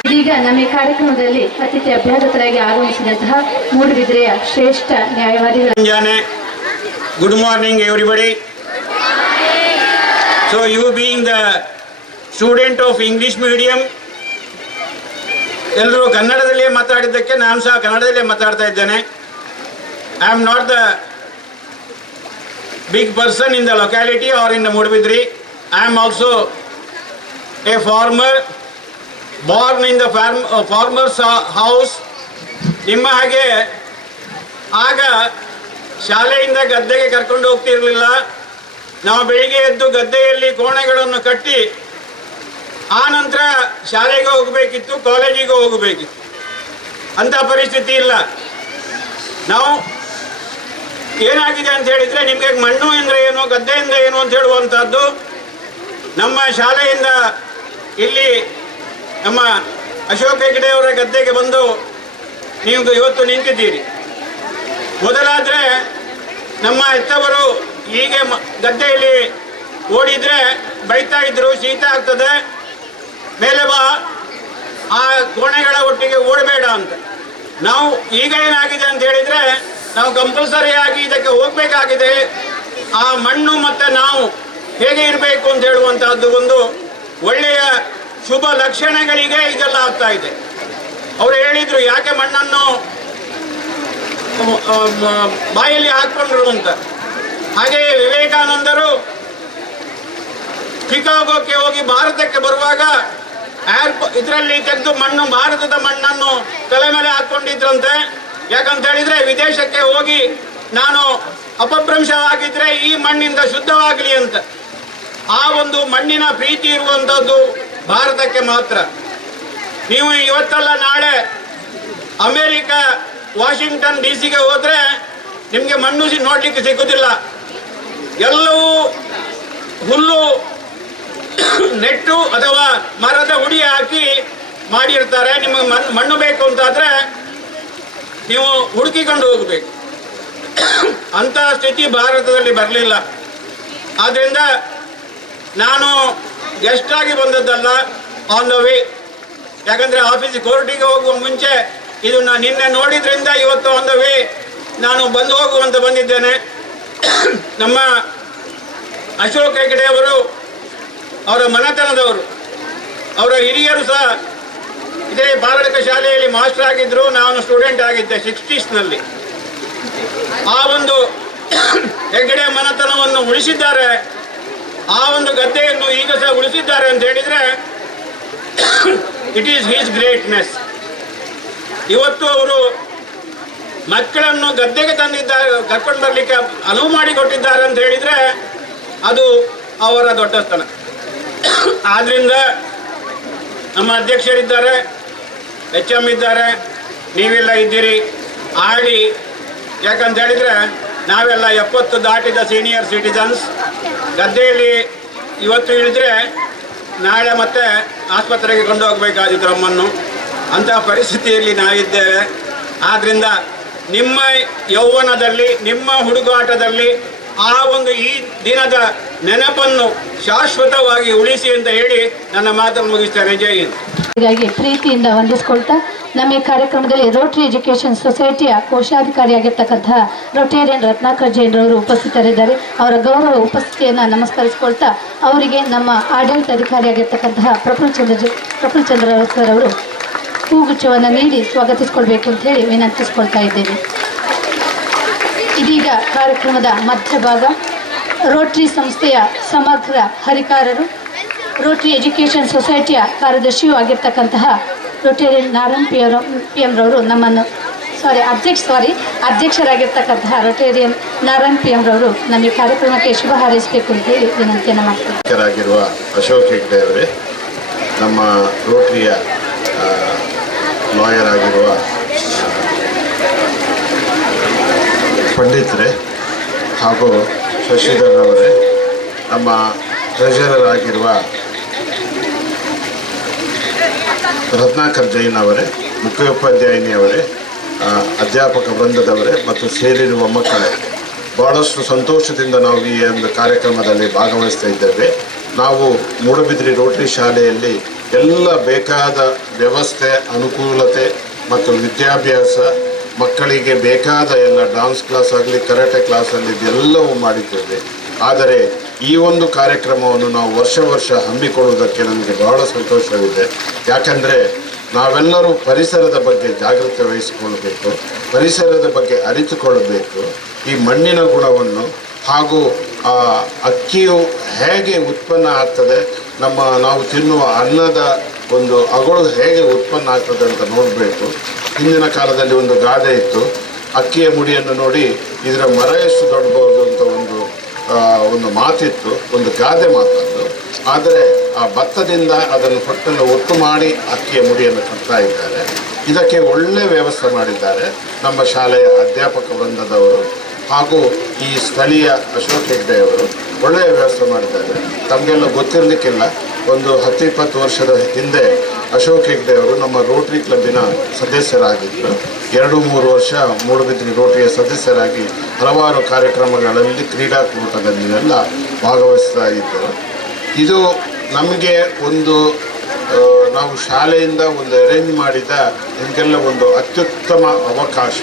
ಇದೀಗ ನಮ್ಮ ಈ ಕಾರ್ಯಕ್ರಮದಲ್ಲಿ ಅತಿಥಿ ಅಭ್ಯಾಗತರಾಗಿ ಆಗಮಿಸಿದಂತಹ ಮೂಡುಬಿದಿರೆಯ ಶ್ರೇಷ್ಠ ನ್ಯಾಯವಾದಿಗಳು. Good morning everybody. So you being the student of English medium, ಎಲ್ಲರೂ ಕನ್ನಡದಲ್ಲೇ ಮಾತಾಡಿದ್ದಕ್ಕೆ ನಾನು ಸಹ ಕನ್ನಡದಲ್ಲೇ ಮಾತಾಡ್ತಾ ಇದ್ದೇನೆ. I am not the big person in the locality or in the Mudbidri. I am also a farmer born in the farmer's house. ನಿಮ್ಮ ಹಾಗೆ ಆಗ ಶಾಲೆಯಿಂದ ಗದ್ದೆಗೆ ಕರ್ಕೊಂಡು ಹೋಗ್ತಿರಲಿಲ್ಲ. ನಾವು ಬೆಳಿಗ್ಗೆ ಎದ್ದು ಗದ್ದೆಯಲ್ಲಿ ಕೋಣೆಗಳನ್ನು ಕಟ್ಟಿ ಆ ನಂತರ ಶಾಲೆಗೆ ಹೋಗಬೇಕಿತ್ತು, ಕಾಲೇಜಿಗೆ ಹೋಗಬೇಕಿತ್ತು. ಅಂಥ ಪರಿಸ್ಥಿತಿ ಇಲ್ಲ. ನಾವು ಏನಾಗಿದೆ ಅಂತ ಹೇಳಿದರೆ, ನಿಮಗೆ ಮಣ್ಣು ಅಂದರೆ ಏನು, ಗದ್ದೆ ಅಂದರೆ ಏನು ಅಂತ ಹೇಳುವಂಥದ್ದು ನಮ್ಮ ಶಾಲೆಯಿಂದ ಇಲ್ಲಿ ನಮ್ಮ ಅಶೋಕ್ ಹೆಗ್ಡೆ ಅವರ ಗದ್ದೆಗೆ ಬಂದು ನೀವು ಇವತ್ತು ನಿಂತಿದ್ದೀರಿ. ಮೊದಲಾದರೆ ನಮ್ಮ ಹೆತ್ತವರು ಹೀಗೆ ಗದ್ದೆಯಲ್ಲಿ ಓಡಿದರೆ ಬೈತಾ ಇದ್ರು, ಶೀತ ಆಗ್ತದೆ, ಮೇಲೆ ಬಾ, ಆ ಕೋಣೆಗಳ ಒಟ್ಟಿಗೆ ಓಡಬೇಡ ಅಂತ. ನಾವು ಈಗ ಏನಾಗಿದೆ ಅಂತ ಹೇಳಿದರೆ, ನಾವು ಕಂಪಲ್ಸರಿಯಾಗಿ ಇದಕ್ಕೆ ಹೋಗಬೇಕಾಗಿದೆ. ಆ ಮಣ್ಣು ಮತ್ತು ನಾವು ಹೇಗೆ ಇರಬೇಕು ಅಂತ ಹೇಳುವಂಥದ್ದು ಒಂದು ಒಳ್ಳೆಯ ಶುಭ ಲಕ್ಷಣಗಳಿಗೆ ಇದೆಲ್ಲ ಆಗ್ತಾ ಇದೆ. ಅವರು ಹೇಳಿದರು, ಯಾಕೆ ಮಣ್ಣನ್ನು ಬಾಯಲ್ಲಿ ಹಾಕ್ಕೊಂಡ್ರು ಅಂತ. ಹಾಗೆಯೇ ವಿವೇಕಾನಂದರು ಚಿಕಾಗೋಕ್ಕೆ ಹೋಗಿ ಭಾರತಕ್ಕೆ ಬರುವಾಗ ಇದರಲ್ಲಿ ತೆಗೆದು ಮಣ್ಣು, ಭಾರತದ ಮಣ್ಣನ್ನು ತಲೆ ಮೇಲೆ ಹಾಕ್ಕೊಂಡಿದ್ರಂತೆ. ಯಾಕಂತ ಹೇಳಿದರೆ, ವಿದೇಶಕ್ಕೆ ಹೋಗಿ ನಾನು ಅಪಭ್ರಂಶವಾಗಿದ್ದರೆ ಈ ಮಣ್ಣಿಂದ ಶುದ್ಧವಾಗಲಿ ಅಂತ. ಆ ಒಂದು ಮಣ್ಣಿನ ಪ್ರೀತಿ ಇರುವಂಥದ್ದು ಭಾರತಕ್ಕೆ ಮಾತ್ರ. ನೀವು ಇವತ್ತಲ್ಲ ನಾಳೆ ಅಮೇರಿಕಾ ವಾಷಿಂಗ್ಟನ್ DC ಹೋದರೆ ನಿಮಗೆ ಮಣ್ಣು ನೋಡಲಿಕ್ಕೆ ಸಿಗೋದಿಲ್ಲ. ಎಲ್ಲವೂ ಹುಲ್ಲು ನೆಟ್ಟು ಅಥವಾ ಮರದ ಹುಡಿ ಹಾಕಿ ಮಾಡಿರ್ತಾರೆ. ನಿಮಗೆ ಮಣ್ಣು ಬೇಕು ಅಂತಾದರೆ ನೀವು ಹುಡುಕಿಕೊಂಡು ಹೋಗಬೇಕು. ಅಂಥ ಸ್ಥಿತಿ ಭಾರತದಲ್ಲಿ ಬರಲಿಲ್ಲ. ಆದ್ದರಿಂದ ನಾನು ಗೆಸ್ಟ್ ಆಗಿ ಬಂದದ್ದಲ್ಲ, ಆನ್ ದ ವೇ. ಯಾಕಂದರೆ ಕೋರ್ಟಿಗೆ ಹೋಗುವ ಮುಂಚೆ ಇದು ನಿನ್ನೆ ನೋಡಿದ್ರಿಂದ ಇವತ್ತು ಆನ್ ದ ವೇ ನಾನು ಹೋಗುವಂತ ಬಂದಿದ್ದೇನೆ. ನಮ್ಮ ಅಶೋಕ್ ಹೆಗ್ಡೆ ಅವರು ಅವರ ಮನೆತನದವರು, ಅವರ ಹಿರಿಯರು ಸಹ ಇದೇ ಬಾಲಕ ಶಾಲೆಯಲ್ಲಿ ಮಾಸ್ಟರ್ ಆಗಿದ್ದರು. ನಾನು ಸ್ಟೂಡೆಂಟ್ ಆಗಿದ್ದೆ 60s. ಆ ಒಂದು ಹೆಗ್ಡೆ ಮನೆತನವನ್ನು ಉಳಿಸಿದ್ದಾರೆ. ಆ ಒಂದು ಗದ್ದೆಯನ್ನು ಈಗ ಸಹ ಉಳಿಸಿದ್ದಾರೆ ಅಂತ ಹೇಳಿದರೆ ಇಟ್ ಈಸ್ ಹಿಸ್ ಗ್ರೇಟ್ನೆಸ್. ಇವತ್ತು ಅವರು ಮಕ್ಕಳನ್ನು ಗದ್ದೆಗೆ ತಂದಿದ್ದಾರೆ, ಕರ್ಕೊಂಡು ಬರಲಿಕ್ಕೆ ಅನುವು ಮಾಡಿಕೊಟ್ಟಿದ್ದಾರೆ ಅಂತ ಹೇಳಿದರೆ ಅದು ಅವರ ದೊಡ್ಡತನ. ಆದ್ದರಿಂದ ನಮ್ಮ ಅಧ್ಯಕ್ಷರಿದ್ದಾರೆ, HM ಇದ್ದಾರೆ, ನೀವೆಲ್ಲ ಇದ್ದೀರಿ, ಆಡಿ. ಯಾಕಂತ ಹೇಳಿದರೆ ನಾವೆಲ್ಲ 70 ದಾಟಿದ ಸೀನಿಯರ್ ಸಿಟಿಸನ್ಸ್. ಗದ್ದೆಯಲ್ಲಿ ಇವತ್ತು ಇಳಿದ್ರೆ ನಾಳೆ ಮತ್ತೆ ಆಸ್ಪತ್ರೆಗೆ ಕೊಂಡು ಹೋಗಬೇಕಾದಿತ್ತು ನಮ್ಮನ್ನು. ಅಂತಹ ಪರಿಸ್ಥಿತಿಯಲ್ಲಿ ನಾವಿದ್ದೇವೆ. ಆದ್ದರಿಂದ ನಿಮ್ಮ ಯೌವನದಲ್ಲಿ, ನಿಮ್ಮ ಹುಡುಗಾಟದಲ್ಲಿ ಆ ಒಂದು ಈ ದಿನದ ನೆನಪನ್ನು ಶಾಶ್ವತವಾಗಿ ಉಳಿಸಿ ಅಂತ ಹೇಳಿ ನನ್ನ ಮಾತನ್ನು ಮುಗಿಸ್ತೇನೆ. ಜೈ ಹಿಂದ್. ಹೀಗಾಗಿ ಪ್ರೀತಿಯಿಂದ ವಂದಿಸಿಕೊಳ್ತಾ ನಮ್ಮ ಈ ಕಾರ್ಯಕ್ರಮದಲ್ಲಿ ರೋಟರಿ ಎಜುಕೇಷನ್ ಸೊಸೈಟಿಯ ಕೋಶಾಧಿಕಾರಿಯಾಗಿರ್ತಕ್ಕಂತಹ ರೊಟೇರಿಯನ್ ರತ್ನಾಕರ್ ಜೈನ್ರವರು ಉಪಸ್ಥಿತರಿದ್ದಾರೆ. ಅವರ ಗೌರವ ಉಪಸ್ಥಿತಿಯನ್ನು ನಮಸ್ಕರಿಸಿಕೊಳ್ತಾ ಅವರಿಗೆ ನಮ್ಮ ಆಡಳಿತಾಧಿಕಾರಿಯಾಗಿರ್ತಕ್ಕಂತಹ ಪ್ರಫುಲ್ ಸರ್ ಅವರು ಹೂಗುಚ್ಛವನ್ನು ನೀಡಿ ಸ್ವಾಗತಿಸಿಕೊಳ್ಬೇಕು ಅಂತ ಹೇಳಿ ವಿನಂತಿಸಿಕೊಳ್ತಾ ಇದ್ದೇನೆ. ಇದೀಗ ಕಾರ್ಯಕ್ರಮದ ಮಧ್ಯಭಾಗ ರೋಟರಿ ಸಂಸ್ಥೆಯ ಸಮಗ್ರ ಹರಿಕಾರರು, ರೋಟರಿ ಎಜುಕೇಷನ್ ಸೊಸೈಟಿಯ ಕಾರ್ಯದರ್ಶಿಯೂ ಆಗಿರ್ತಕ್ಕಂತಹ ರೊಟೇರಿಯನ್ ನಾರಾಯಣ್ PM ರವರು ನಮ್ಮನ್ನು ಅಧ್ಯಕ್ಷರಾಗಿರ್ತಕ್ಕಂತಹ ರೊಟೇರಿಯನ್ ನಾರಾಯಣ್ PM ರವರು ನಮ್ಮ ಈ ಕಾರ್ಯಕ್ರಮಕ್ಕೆ ಶುಭ ಹಾರೈಸಬೇಕು ಅಂತ ಹೇಳಿ ವಿನಂತಿಯನ್ನು ಮಾಡ್ತಾರೆ. ಅಶೋಕ್ ಹೆಗ್ಡೆ ಅವರೇ, ನಮ್ಮ ರೋಟರಿಯ ಲಾಯರ್ ಆಗಿರುವ ಪಂಡಿತರೇ ಹಾಗೂ ಶಶಿಧರ್ ಅವರೇ, ನಮ್ಮ ಟ್ರೆಷರರ್ ಆಗಿರುವ ರತ್ನಾಕರ್ ಜೈನ್ ಅವರೇ, ಮುಖ್ಯೋಪಾಧ್ಯಾಯಿನಿಯವರೇ, ಅಧ್ಯಾಪಕ ವೃಂದದವರೇ ಮತ್ತು ಸೇರಿರುವ ಮಕ್ಕಳೇ, ಭಾಳಷ್ಟು ಸಂತೋಷದಿಂದ ನಾವು ಈ ಒಂದು ಕಾರ್ಯಕ್ರಮದಲ್ಲಿ ಭಾಗವಹಿಸ್ತಾ ಇದ್ದೇವೆ. ನಾವು ಮೂಡಬಿದ್ರಿ ರೋಟರಿ ಶಾಲೆಯಲ್ಲಿ ಎಲ್ಲ ಬೇಕಾದ ವ್ಯವಸ್ಥೆ, ಅನುಕೂಲತೆ ಮತ್ತು ವಿದ್ಯಾಭ್ಯಾಸ, ಮಕ್ಕಳಿಗೆ ಬೇಕಾದ ಎಲ್ಲ ಡಾನ್ಸ್ ಕ್ಲಾಸ್ ಆಗಲಿ, ಕರಾಟೆ ಕ್ಲಾಸಲ್ಲಿ ಇದೆಲ್ಲವೂ ಮಾಡಿದ್ದೇವೆ. ಆದರೆ ಈ ಒಂದು ಕಾರ್ಯಕ್ರಮವನ್ನು ನಾವು ವರ್ಷ ಹಮ್ಮಿಕೊಳ್ಳುವುದಕ್ಕೆ ನನಗೆ ಬಹಳ ಸಂತೋಷವಿದೆ. ಯಾಕಂದರೆ ನಾವೆಲ್ಲರೂ ಪರಿಸರದ ಬಗ್ಗೆ ಜಾಗೃತಿ ವಹಿಸಿಕೊಳ್ಳಬೇಕು, ಪರಿಸರದ ಬಗ್ಗೆ ಅರಿತುಕೊಳ್ಳಬೇಕು. ಈ ಮಣ್ಣಿನ ಗುಣವನ್ನು ಹಾಗೂ ಅಕ್ಕಿಯು ಹೇಗೆ ಉತ್ಪನ್ನ ಆಗ್ತದೆ, ನಾವು ತಿನ್ನುವ ಅನ್ನದ ಒಂದು ಅಗಳು ಹೇಗೆ ಉತ್ಪನ್ನ ಆಗ್ತದೆ ಅಂತ ನೋಡಬೇಕು. ಹಿಂದಿನ ಕಾಲದಲ್ಲಿ ಒಂದು ಗಾದೆ ಇತ್ತು, ಅಕ್ಕಿಯ ಮುಡಿಯನ್ನು ನೋಡಿ ಇದರ ಮರ ಎಷ್ಟು ದೊಡ್ಡಬಹುದು ಅಂತ ಒಂದು ಮಾತಿತ್ತು, ಒಂದು ಗಾದೆ ಮಾತದ್ದು. ಆದರೆ ಆ ಭತ್ತದಿಂದ ಅದನ್ನು ಹೊಟ್ಟನ್ನು ಒಟ್ಟು ಮಾಡಿ ಅಕ್ಕಿಯ ಮುಡಿಯನ್ನು ಕಟ್ತಾ ಇದ್ದಾರೆ. ಇದಕ್ಕೆ ಒಳ್ಳೆಯ ವ್ಯವಸ್ಥೆ ಮಾಡಿದ್ದಾರೆ ನಮ್ಮ ಶಾಲೆಯ ಅಧ್ಯಾಪಕ ವೃಂದದವರು ಹಾಗೂ ಈ ಸ್ಥಳೀಯ ಅಶೋಕ್ ಹೆಗ್ಡೆ ಅವರು ಒಳ್ಳೆಯ ವ್ಯವಸ್ಥೆ ಮಾಡಿದ್ದಾರೆ. ತಮಗೆಲ್ಲ ಗೊತ್ತಿರಲಿಕ್ಕಿಲ್ಲ, ಒಂದು 10-20 ವರ್ಷದ ಹಿಂದೆ ಅಶೋಕ್ ಹೆಗ್ಡೆ ಅವರು ನಮ್ಮ ರೋಟರಿ ಕ್ಲಬ್ಬಿನ ಸದಸ್ಯರಾಗಿದ್ದರು. 2-3 ವರ್ಷ ಮೂಡಬಿದ್ರಿ ರೋಟರಿಯ ಸದಸ್ಯರಾಗಿ ಹಲವಾರು ಕಾರ್ಯಕ್ರಮಗಳಲ್ಲಿ, ಕ್ರೀಡಾಕೂಟದಲ್ಲಿ ಎಲ್ಲ ಭಾಗವಹಿಸ್ತಾ ಇದ್ದರು. ಇದು ನಮಗೆ ನಾವು ಶಾಲೆಯಿಂದ ಒಂದು ಅರೇಂಜ್ ಮಾಡಿದ ನಿಮಗೆಲ್ಲ ಒಂದು ಅತ್ಯುತ್ತಮ ಅವಕಾಶ.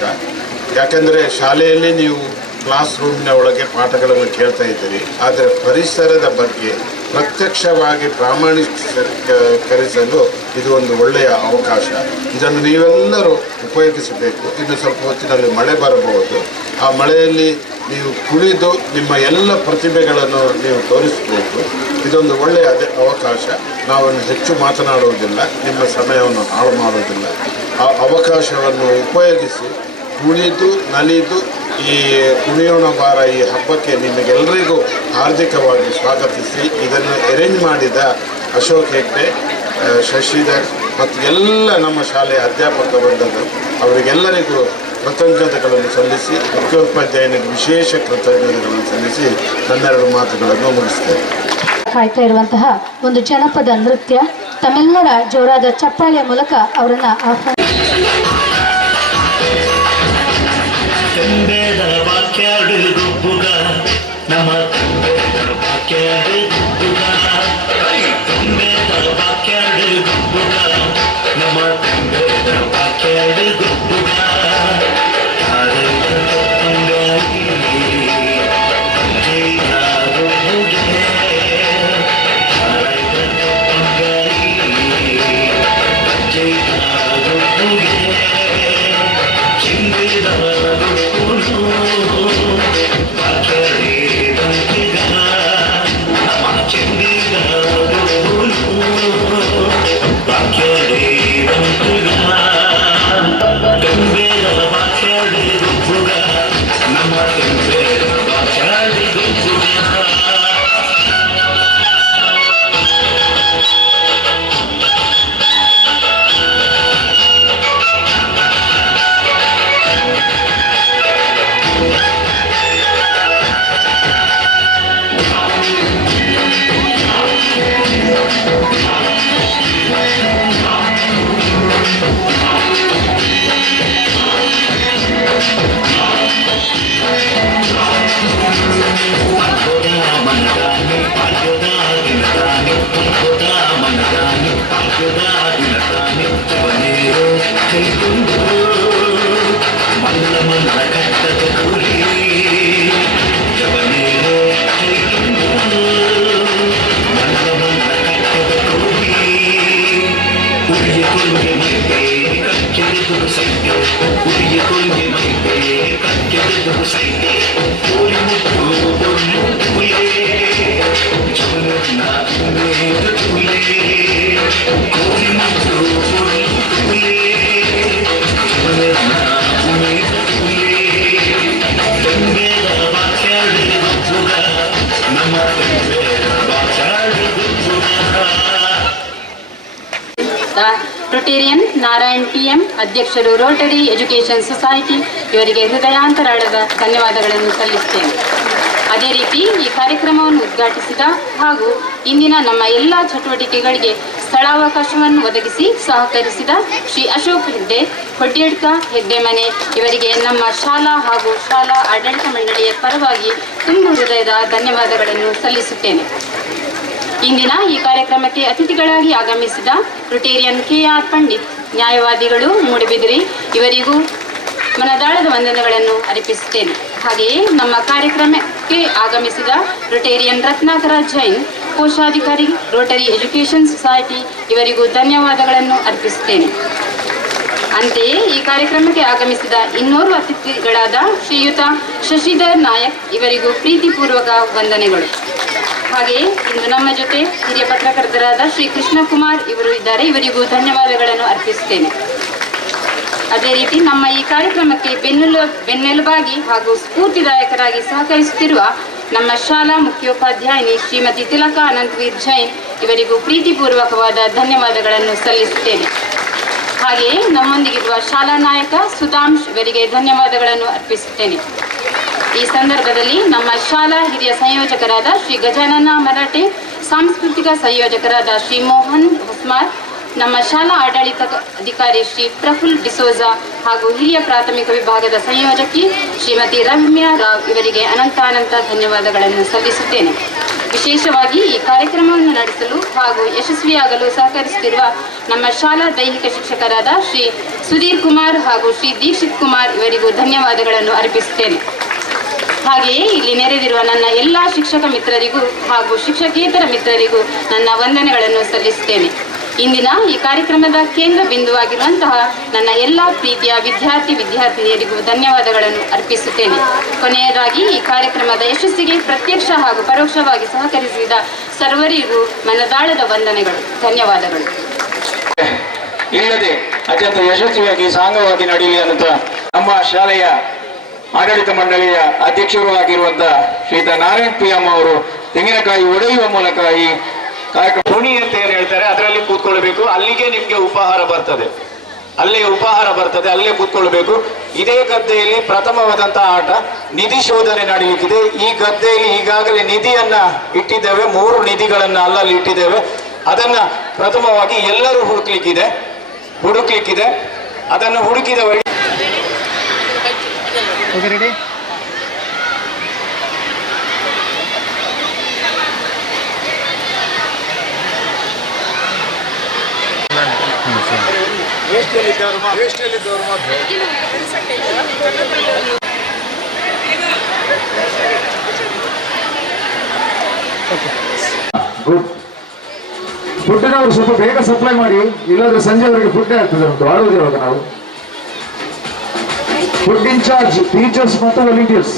ಯಾಕೆಂದರೆ ಶಾಲೆಯಲ್ಲಿ ನೀವು ಕ್ಲಾಸ್ ರೂಮಿನ ಒಳಗೆ ಪಾಠಗಳನ್ನು ಕೇಳ್ತಾ ಇದ್ದೀರಿ, ಆದರೆ ಪರಿಸರದ ಬಗ್ಗೆ ಪ್ರತ್ಯಕ್ಷವಾಗಿ ಪ್ರಾಮಾಣೀಕರಿಸಲು ಇದು ಒಂದು ಒಳ್ಳೆಯ ಅವಕಾಶ. ಇದನ್ನು ನೀವೆಲ್ಲರೂ ಉಪಯೋಗಿಸಬೇಕು. ಇನ್ನು ಸ್ವಲ್ಪ ಹೊತ್ತಿನಲ್ಲಿ ಮಳೆ ಬರಬಹುದು. ಆ ಮಳೆಯಲ್ಲಿ ನೀವು ಕುಳಿದು ನಿಮ್ಮ ಎಲ್ಲ ಪ್ರತಿಭೆಗಳನ್ನು ನೀವು ತೋರಿಸಬೇಕು. ಇದೊಂದು ಒಳ್ಳೆಯ ಅವಕಾಶ. ನಾವನ್ನು ಹೆಚ್ಚು ಮಾತನಾಡುವುದಿಲ್ಲ, ನಿಮ್ಮ ಸಮಯವನ್ನು ಹಾಳು ಮಾಡುವುದಿಲ್ಲ. ಆ ಅವಕಾಶವನ್ನು ಉಪಯೋಗಿಸಿ ಕುಣಿದು ನಲಿದು ಈ ಕುಣಿಯೋಣ ಬಾರ ಈ ಹಬ್ಬಕ್ಕೆ ನಿಮಗೆಲ್ಲರಿಗೂ ಹಾರ್ದಿಕವಾಗಿ ಸ್ವಾಗತಿಸಿ ಇದನ್ನು ಅರೇಂಜ್ ಮಾಡಿದ ಅಶೋಕ್ ಹೆಗ್ಡೆ, ಶಶಿಧರ್ ಮತ್ತು ಎಲ್ಲ ನಮ್ಮ ಶಾಲೆಯ ಅಧ್ಯಾಪಕ ವೃಂದದ ಅವರಿಗೆಲ್ಲರಿಗೂ ಕೃತಜ್ಞತೆಗಳನ್ನು ಸಲ್ಲಿಸಿ ಮುಖ್ಯೋಪಾಧ್ಯಾಯನಿಗೆ ವಿಶೇಷ ಕೃತಜ್ಞತೆಗಳನ್ನು ಸಲ್ಲಿಸಿ ನನ್ನೆರಡು ಮಾತುಗಳನ್ನು ಮುಗಿಸ್ತೇನೆ. ಕಾಯ್ತಾ ಇರುವಂತಹ ಒಂದು ಜನಪದ ನೃತ್ಯ, ತಮ್ಮೆಲ್ಲರ ಜೋರಾದ ಚಪ್ಪಾಳೆಯ ಮೂಲಕ ಅವರನ್ನ ಆಹ್ವಾನ. ರೊಟೇರಿಯನ್ ನಾರಾಯಣ್ ಟಿ.ಎಂ ಅಧ್ಯಕ್ಷರು, ರೋಟರಿ ಎಜುಕೇಷನ್ ಸೊಸೈಟಿ, ಇವರಿಗೆ ಹೃದಯಾಂತರಾಳದ ಧನ್ಯವಾದಗಳನ್ನು ಸಲ್ಲಿಸುತ್ತೇನೆ. ಅದೇ ರೀತಿ ಈ ಕಾರ್ಯಕ್ರಮವನ್ನು ಉದ್ಘಾಟಿಸಿದ ಹಾಗೂ ಇಂದಿನ ನಮ್ಮ ಎಲ್ಲ ಚಟುವಟಿಕೆಗಳಿಗೆ ಸ್ಥಳಾವಕಾಶವನ್ನು ಒದಗಿಸಿ ಸಹಕರಿಸಿದ ಶ್ರೀ ಅಶೋಕ್ ಹೆಗ್ಡೆ, ಹೊಡ್ಯಡ್ಕ ಹೆಗ್ಡೆಮನೆ ಇವರಿಗೆ ನಮ್ಮ ಶಾಲಾ ಹಾಗೂ ಶಾಲಾ ಆಡಳಿತ ಮಂಡಳಿಯ ಪರವಾಗಿ ತುಂಬ ಹೃದಯದ ಧನ್ಯವಾದಗಳನ್ನು ಸಲ್ಲಿಸುತ್ತೇನೆ. ಇಂದಿನ ಈ ಕಾರ್ಯಕ್ರಮಕ್ಕೆ ಅತಿಥಿಗಳಾಗಿ ಆಗಮಿಸಿದ ರೊಟೇರಿಯನ್ ಕೆ.ಆರ್. ಪಂಡಿತ್, ನ್ಯಾಯವಾದಿಗಳು, ಮೂಡುಬಿದಿರೆ ಇವರಿಗೂ ಮನದಾಳದ ವಂದನೆಗಳನ್ನು ಅರ್ಪಿಸುತ್ತೇನೆ. ಹಾಗೆಯೇ ನಮ್ಮ ಕಾರ್ಯಕ್ರಮಕ್ಕೆ ಆಗಮಿಸಿದ ರೊಟೇರಿಯನ್ ರತ್ನಾಕರ ಜೈನ್, ಕೋಶಾಧಿಕಾರಿ, ರೋಟರಿ ಎಜುಕೇಷನ್ ಸೊಸೈಟಿ ಇವರಿಗೂ ಧನ್ಯವಾದಗಳನ್ನು ಅರ್ಪಿಸುತ್ತೇನೆ. ಅಂತೆಯೇ ಈ ಕಾರ್ಯಕ್ರಮಕ್ಕೆ ಆಗಮಿಸಿದ ಇನ್ನೋರ್ವ ಅತಿಥಿಗಳಾದ ಶ್ರೀಯುತ ಶಶಿಧರ್ ನಾಯಕ್ ಇವರಿಗೂ ಪ್ರೀತಿಪೂರ್ವಕ ವಂದನೆಗಳು. ಹಾಗೆಯೇ ಇಂದು ನಮ್ಮ ಜೊತೆ ಹಿರಿಯ ಪತ್ರಕರ್ತರಾದ ಶ್ರೀ ಕೃಷ್ಣಕುಮಾರ್ ಇವರು ಇದ್ದಾರೆ, ಇವರಿಗೂ ಧನ್ಯವಾದಗಳನ್ನು ಅರ್ಪಿಸುತ್ತೇನೆ. ಅದೇ ರೀತಿ ನಮ್ಮ ಈ ಕಾರ್ಯಕ್ರಮಕ್ಕೆ ಬೆನ್ನೆಲುಬಾಗಿ ಹಾಗೂ ಸ್ಫೂರ್ತಿದಾಯಕರಾಗಿ ಸಹಕರಿಸುತ್ತಿರುವ ನಮ್ಮ ಶಾಲಾ ಮುಖ್ಯೋಪಾಧ್ಯಾಯಿನಿ ಶ್ರೀಮತಿ ತಿಲಕಾ ಅನಂತವೀರ್ ಜೈನ್ ಇವರಿಗೂ ಪ್ರೀತಿಪೂರ್ವಕವಾದ ಧನ್ಯವಾದಗಳನ್ನು ಸಲ್ಲಿಸುತ್ತೇನೆ. ಹಾಗೆಯೇ ನಮ್ಮೊಂದಿಗಿರುವ ಶಾಲಾ ನಾಯಕ ಸುಧಾಂಶ್ ಇವರಿಗೆ ಧನ್ಯವಾದಗಳನ್ನು ಅರ್ಪಿಸುತ್ತೇನೆ. ಈ ಸಂದರ್ಭದಲ್ಲಿ ನಮ್ಮ ಶಾಲಾ ಹಿರಿಯ ಸಂಯೋಜಕರಾದ ಶ್ರೀ ಗಜಾನನ ಮರಾಠೆ, ಸಾಂಸ್ಕೃತಿಕ ಸಂಯೋಜಕರಾದ ಶ್ರೀ ಮೋಹನ್ ಹೊಸ್ಮಾರ್, ನಮ್ಮ ಶಾಲಾ ಆಡಳಿತ ಅಧಿಕಾರಿ ಶ್ರೀ ಪ್ರಫುಲ್ ಡಿಸೋಜಾ ಹಾಗೂ ಹಿರಿಯ ಪ್ರಾಥಮಿಕ ವಿಭಾಗದ ಸಂಯೋಜಕಿ ಶ್ರೀಮತಿ ರಮ್ಯಾ ರಾವ್ ಇವರಿಗೆ ಅನಂತ ಧನ್ಯವಾದಗಳನ್ನು ಸಲ್ಲಿಸುತ್ತೇನೆ. ವಿಶೇಷವಾಗಿ ಈ ಕಾರ್ಯಕ್ರಮವನ್ನು ನಡೆಸಲು ಹಾಗೂ ಯಶಸ್ವಿಯಾಗಲು ಸಹಕರಿಸುತ್ತಿರುವ ನಮ್ಮ ಶಾಲಾ ದೈಹಿಕ ಶಿಕ್ಷಕರಾದ ಶ್ರೀ ಸುಧೀರ್ ಕುಮಾರ್ ಹಾಗೂ ಶ್ರೀ ದೀಕ್ಷಿತ್ ಕುಮಾರ್ ಇವರಿಗೂ ಧನ್ಯವಾದಗಳನ್ನು ಅರ್ಪಿಸುತ್ತೇನೆ. ಹಾಗೆಯೇ ಇಲ್ಲಿ ನೆರೆದಿರುವ ನನ್ನ ಎಲ್ಲ ಶಿಕ್ಷಕ ಮಿತ್ರರಿಗೂ ಹಾಗೂ ಶಿಕ್ಷಕೇತರ ಮಿತ್ರರಿಗೂ ನನ್ನ ವಂದನೆಗಳನ್ನು ಸಲ್ಲಿಸುತ್ತೇನೆ. ಇಂದಿನ ಈ ಕಾರ್ಯಕ್ರಮದ ಕೇಂದ್ರ ಬಿಂದುವಾಗಿರುವಂತಹ ನನ್ನ ಎಲ್ಲ ಪ್ರೀತಿಯ ವಿದ್ಯಾರ್ಥಿನಿಯರಿಗೂ ಧನ್ಯವಾದಗಳನ್ನು ಅರ್ಪಿಸುತ್ತೇನೆ. ಕೊನೆಯದಾಗಿ ಈ ಕಾರ್ಯಕ್ರಮದ ಯಶಸ್ಸಿಗೆ ಪ್ರತ್ಯಕ್ಷ ಹಾಗೂ ಪರೋಕ್ಷವಾಗಿ ಸಹಕರಿಸಿದ ಸರ್ವರಿಗೂ ಮನದಾಳದ ವಂದನೆಗಳು, ಧನ್ಯವಾದಗಳು. ಇಲ್ಲದೆ ಅತ್ಯಂತ ಯಶಸ್ವಿಯಾಗಿ ಸಾಂಗವಾಗಿ ನಡೆಯಲಿ ಅನ್ನುತ್ತ ನಮ್ಮ ಶಾಲೆಯ ಆಡಳಿತ ಮಂಡಳಿಯ ಅಧ್ಯಕ್ಷರು ಆಗಿರುವಂತಹ ಶ್ರೀಯುತ ನಾರಾಯಣ್ ಪಿ.ಎಂ ಅವರು ತೆಂಗಿನಕಾಯಿ ಒಡೆಯುವ ಮೂಲಕ ಈ ಕಾರ್ಯಕ್ರಮ ಧ್ವನಿ ಅಂತ ಏನ್ ಹೇಳ್ತಾರೆ ಅದರಲ್ಲಿ ಕೂತ್ಕೊಳ್ಬೇಕು. ಅಲ್ಲಿಗೆ ನಿಮ್ಗೆ ಉಪಹಾರ ಬರ್ತದೆ, ಅಲ್ಲೇ ಉಪಹಾರ ಬರ್ತದೆ, ಅಲ್ಲೇ ಕೂತ್ಕೊಳ್ಬೇಕು. ಇದೇ ಗದ್ದೆಯಲ್ಲಿ ಪ್ರಥಮವಾದಂತಹ ಆಟ ನಿಧಿ ಶೋಧನೆ ನಡೆಯಲಿಕ್ಕಿದೆ. ಈ ಗದ್ದೆಯಲ್ಲಿ ಈಗಾಗಲೇ ನಿಧಿಯನ್ನ ಇಟ್ಟಿದ್ದೇವೆ, 3 ನಿಧಿಗಳನ್ನ ಅಲ್ಲಲ್ಲಿ ಇಟ್ಟಿದ್ದೇವೆ. ಅದನ್ನ ಪ್ರಥಮವಾಗಿ ಎಲ್ಲರೂ ಹುಡುಕ್ಲಿಕ್ಕಿದೆ. ಅದನ್ನು ಹುಡುಕಿದವರಿಗೆ ಗುಡ್. ಫುಡ್ನವರು ಸ್ವಲ್ಪ ಬೇಗ ಸಪ್ಲೈ ಮಾಡಿ, ಇಲ್ಲಾಂದ್ರೆ ಸಂಜೆವರೆಗೆ ಫುಡ್ ಆಗ್ತದೆ ಉಂಟು, ಆಡುವುದೇ ಇವಾಗ ನಾವು. ಫುಡ್ ಇನ್ಚಾರ್ಜ್ ಟೀಚರ್ಸ್ ಮತ್ತು ವಾಲಂಟಿಯರ್ಸ್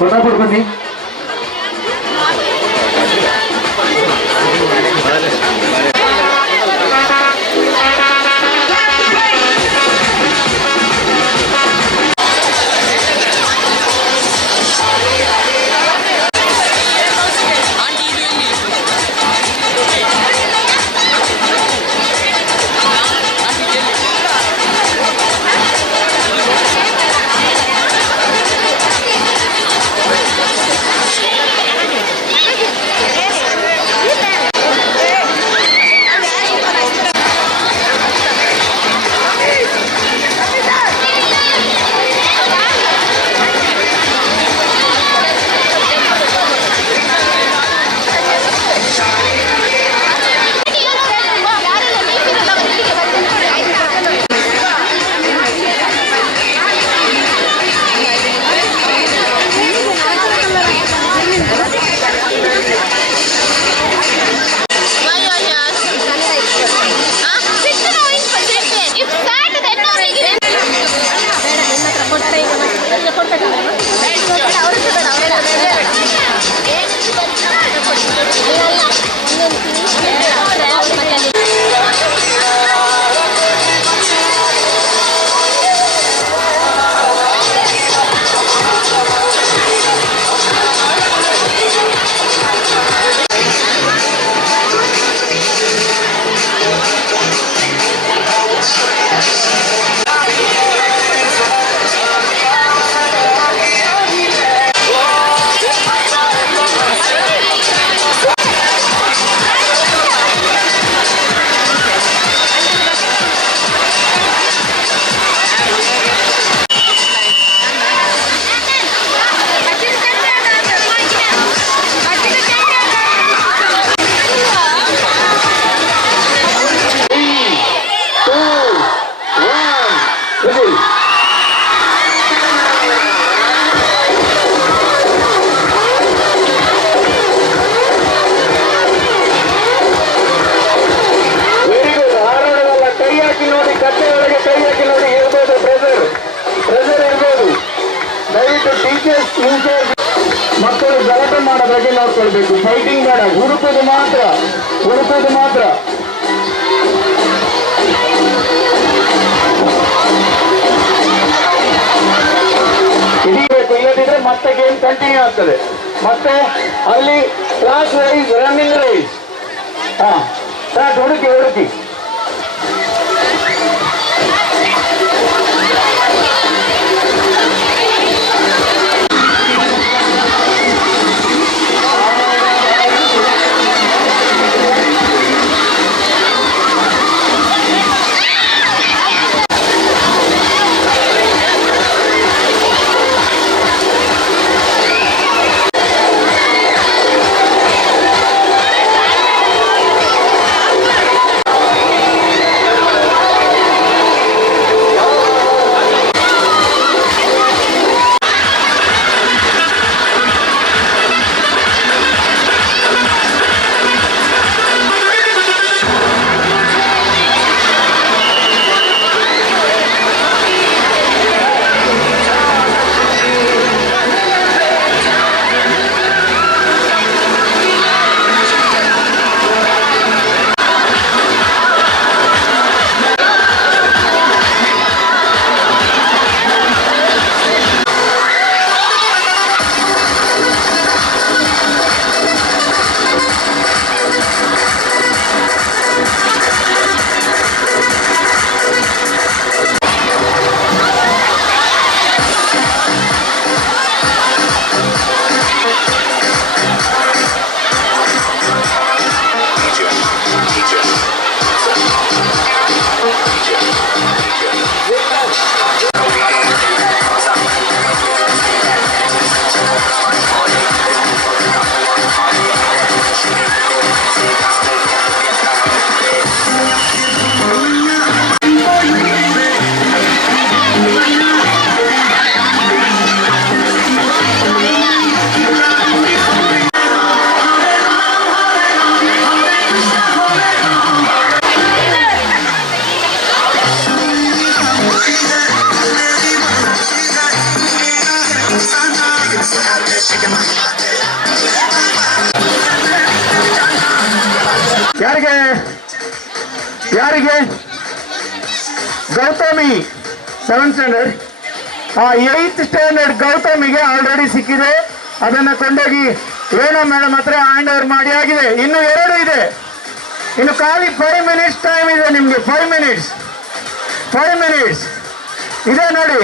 ಫಟಾಫಟ್ ಬನ್ನಿ. ಮಕ್ಕಳು ಗಲಾಟೆ ಮಾಡೋದಾಗೆ ನೋಡ್ಕೊಳ್ಬೇಕು. ಫೈಟಿಂಗ್ ಬೇಡ, ಹುಡುಕೋದು ಮಾತ್ರ. ಹಿಡಿಬೇಕು, ಇಲ್ಲದಿದ್ರೆ ಮತ್ತೆ ಗೇಮ್ ಕಂಟಿನ್ಯೂ ಆಗ್ತದೆ. ಮತ್ತೆ ಅಲ್ಲಿ class wise running race. Start. ಹುಡುಕಿ ಯಾರಿಗೆ ಯಾರಿಗೆ Gautami 7th standard, 8th standard ಗೌತಮಿಗೆ ಆಲ್ರೆಡಿ ಸಿಕ್ಕಿದೆ. ಅದನ್ನ ಕೊಂಡೋಗಿ ವೇಣು ಮೇಡಮ್ ಹತ್ರ ಹ್ಯಾಂಡ್ ಓವರ್ ಮಾಡಿ ಆಗಿದೆ. ಇನ್ನು 2 ಇದೆ. ಇನ್ನು ಖಾಲಿ 5 ಮಿನಿಟ್ಸ್ ಟೈಮ್ ಇದೆ ನಿಮ್ಗೆ. 5 ಮಿನಿಟ್ಸ್ ಇದೆ ನೋಡಿ.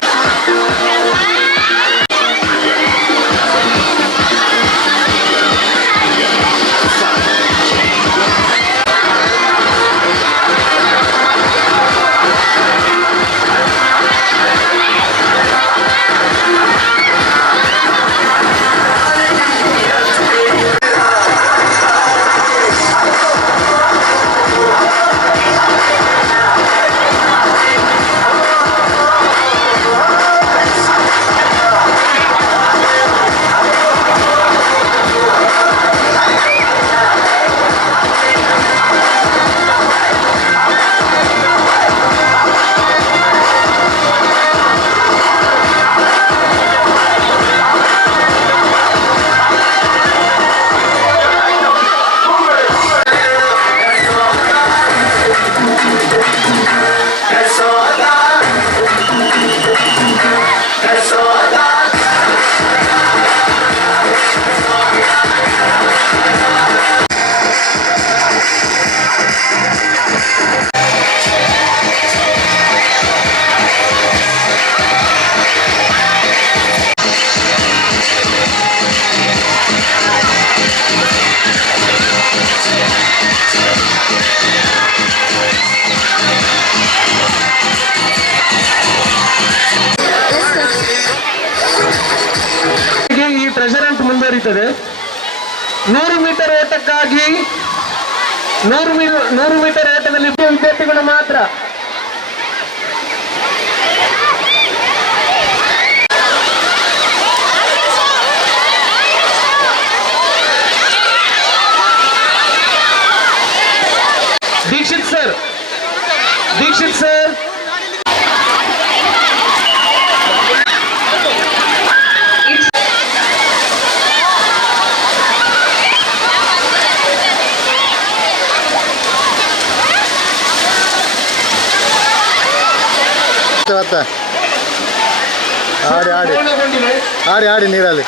ಟ್ರೆಷರೆಂಟ್ ಮುಂದುವರಿತದೆ. 100 ಮೀಟರ್ ಓಟಕ್ಕಾಗಿ 100 ಮೀಟರ್ ಓಟದಲ್ಲಿ ವಿದ್ಯಾರ್ಥಿಗಳು ಮಾತ್ರ. ದೀಕ್ಷಿತ್ ಸರ್ ಆಡಿ ನೀರಲ್ಲಿ.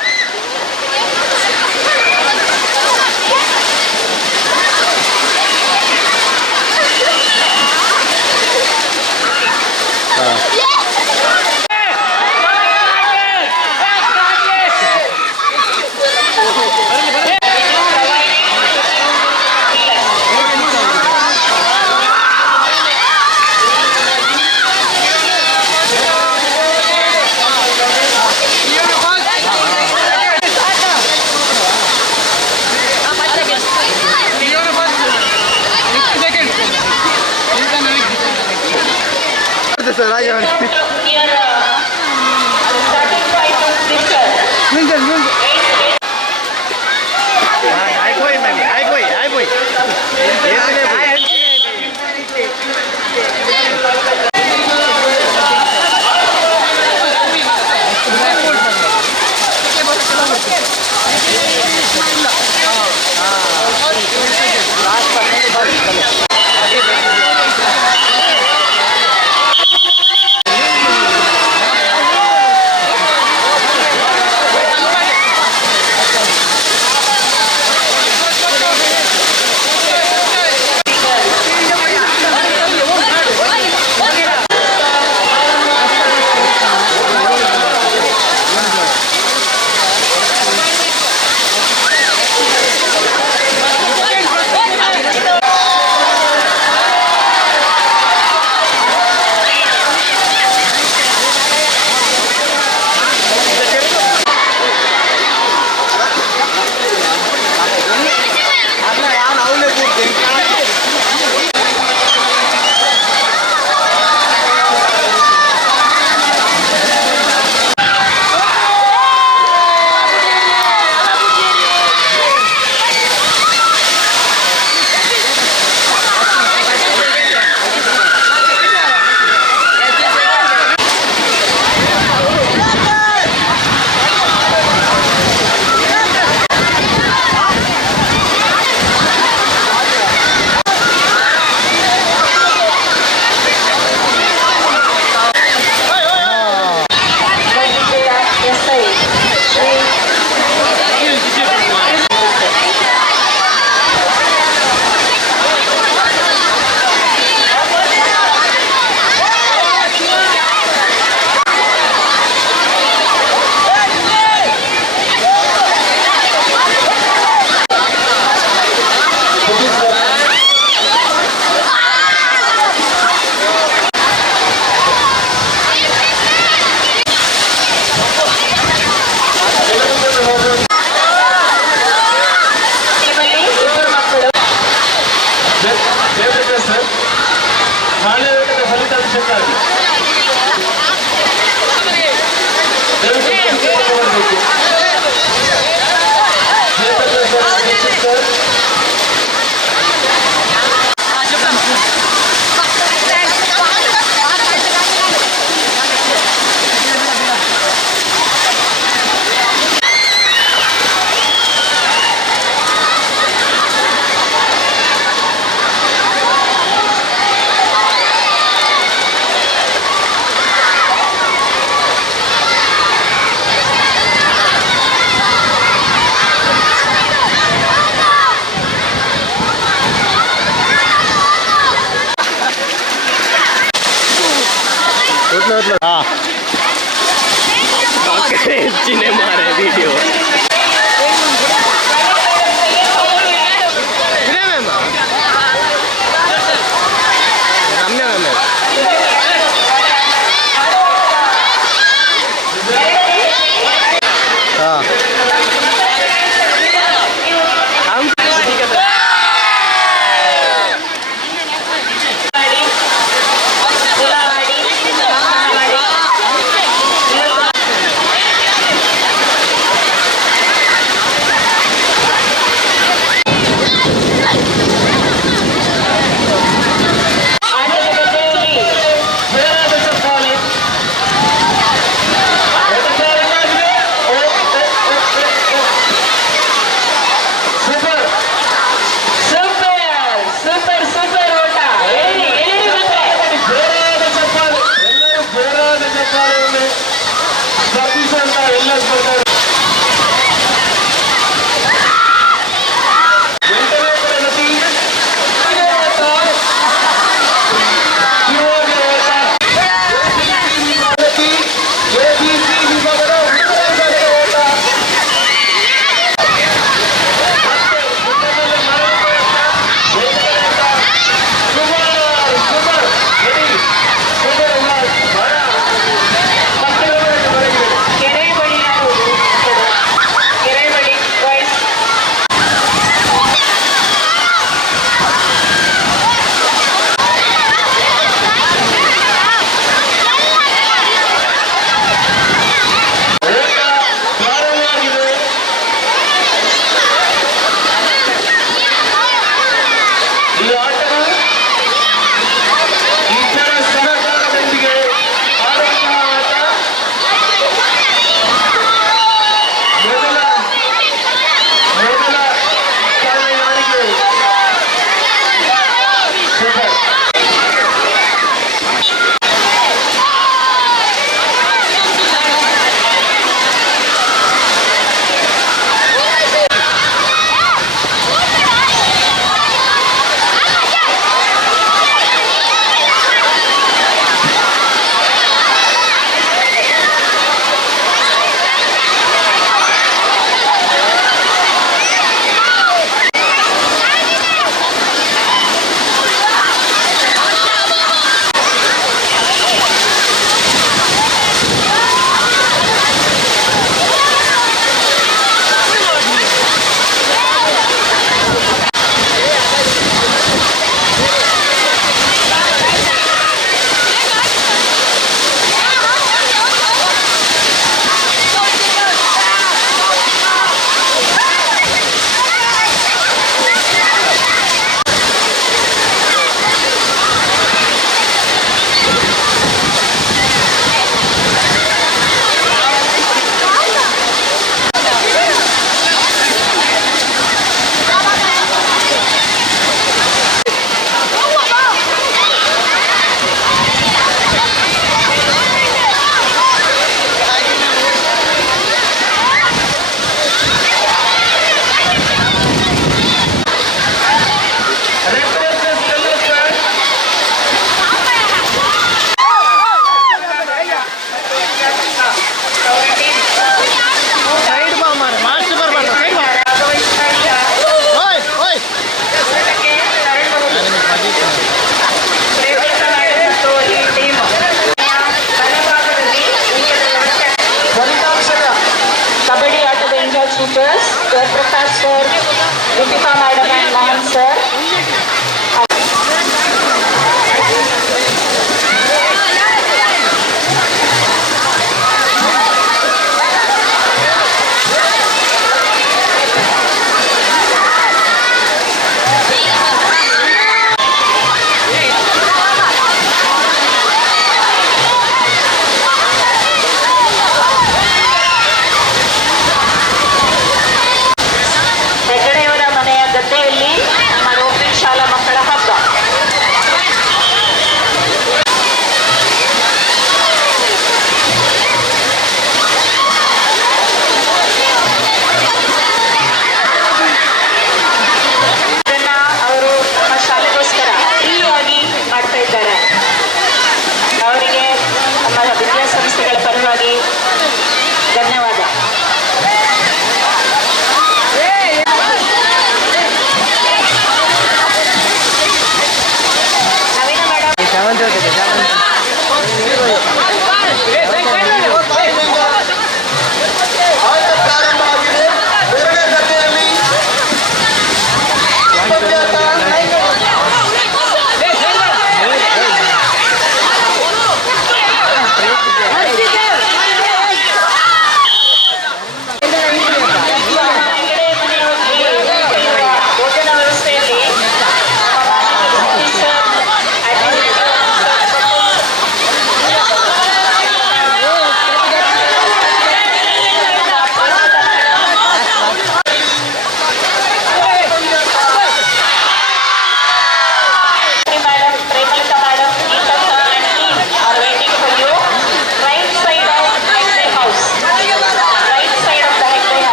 ದಯವಿಟ್ಟು ಬರಬೇಕು.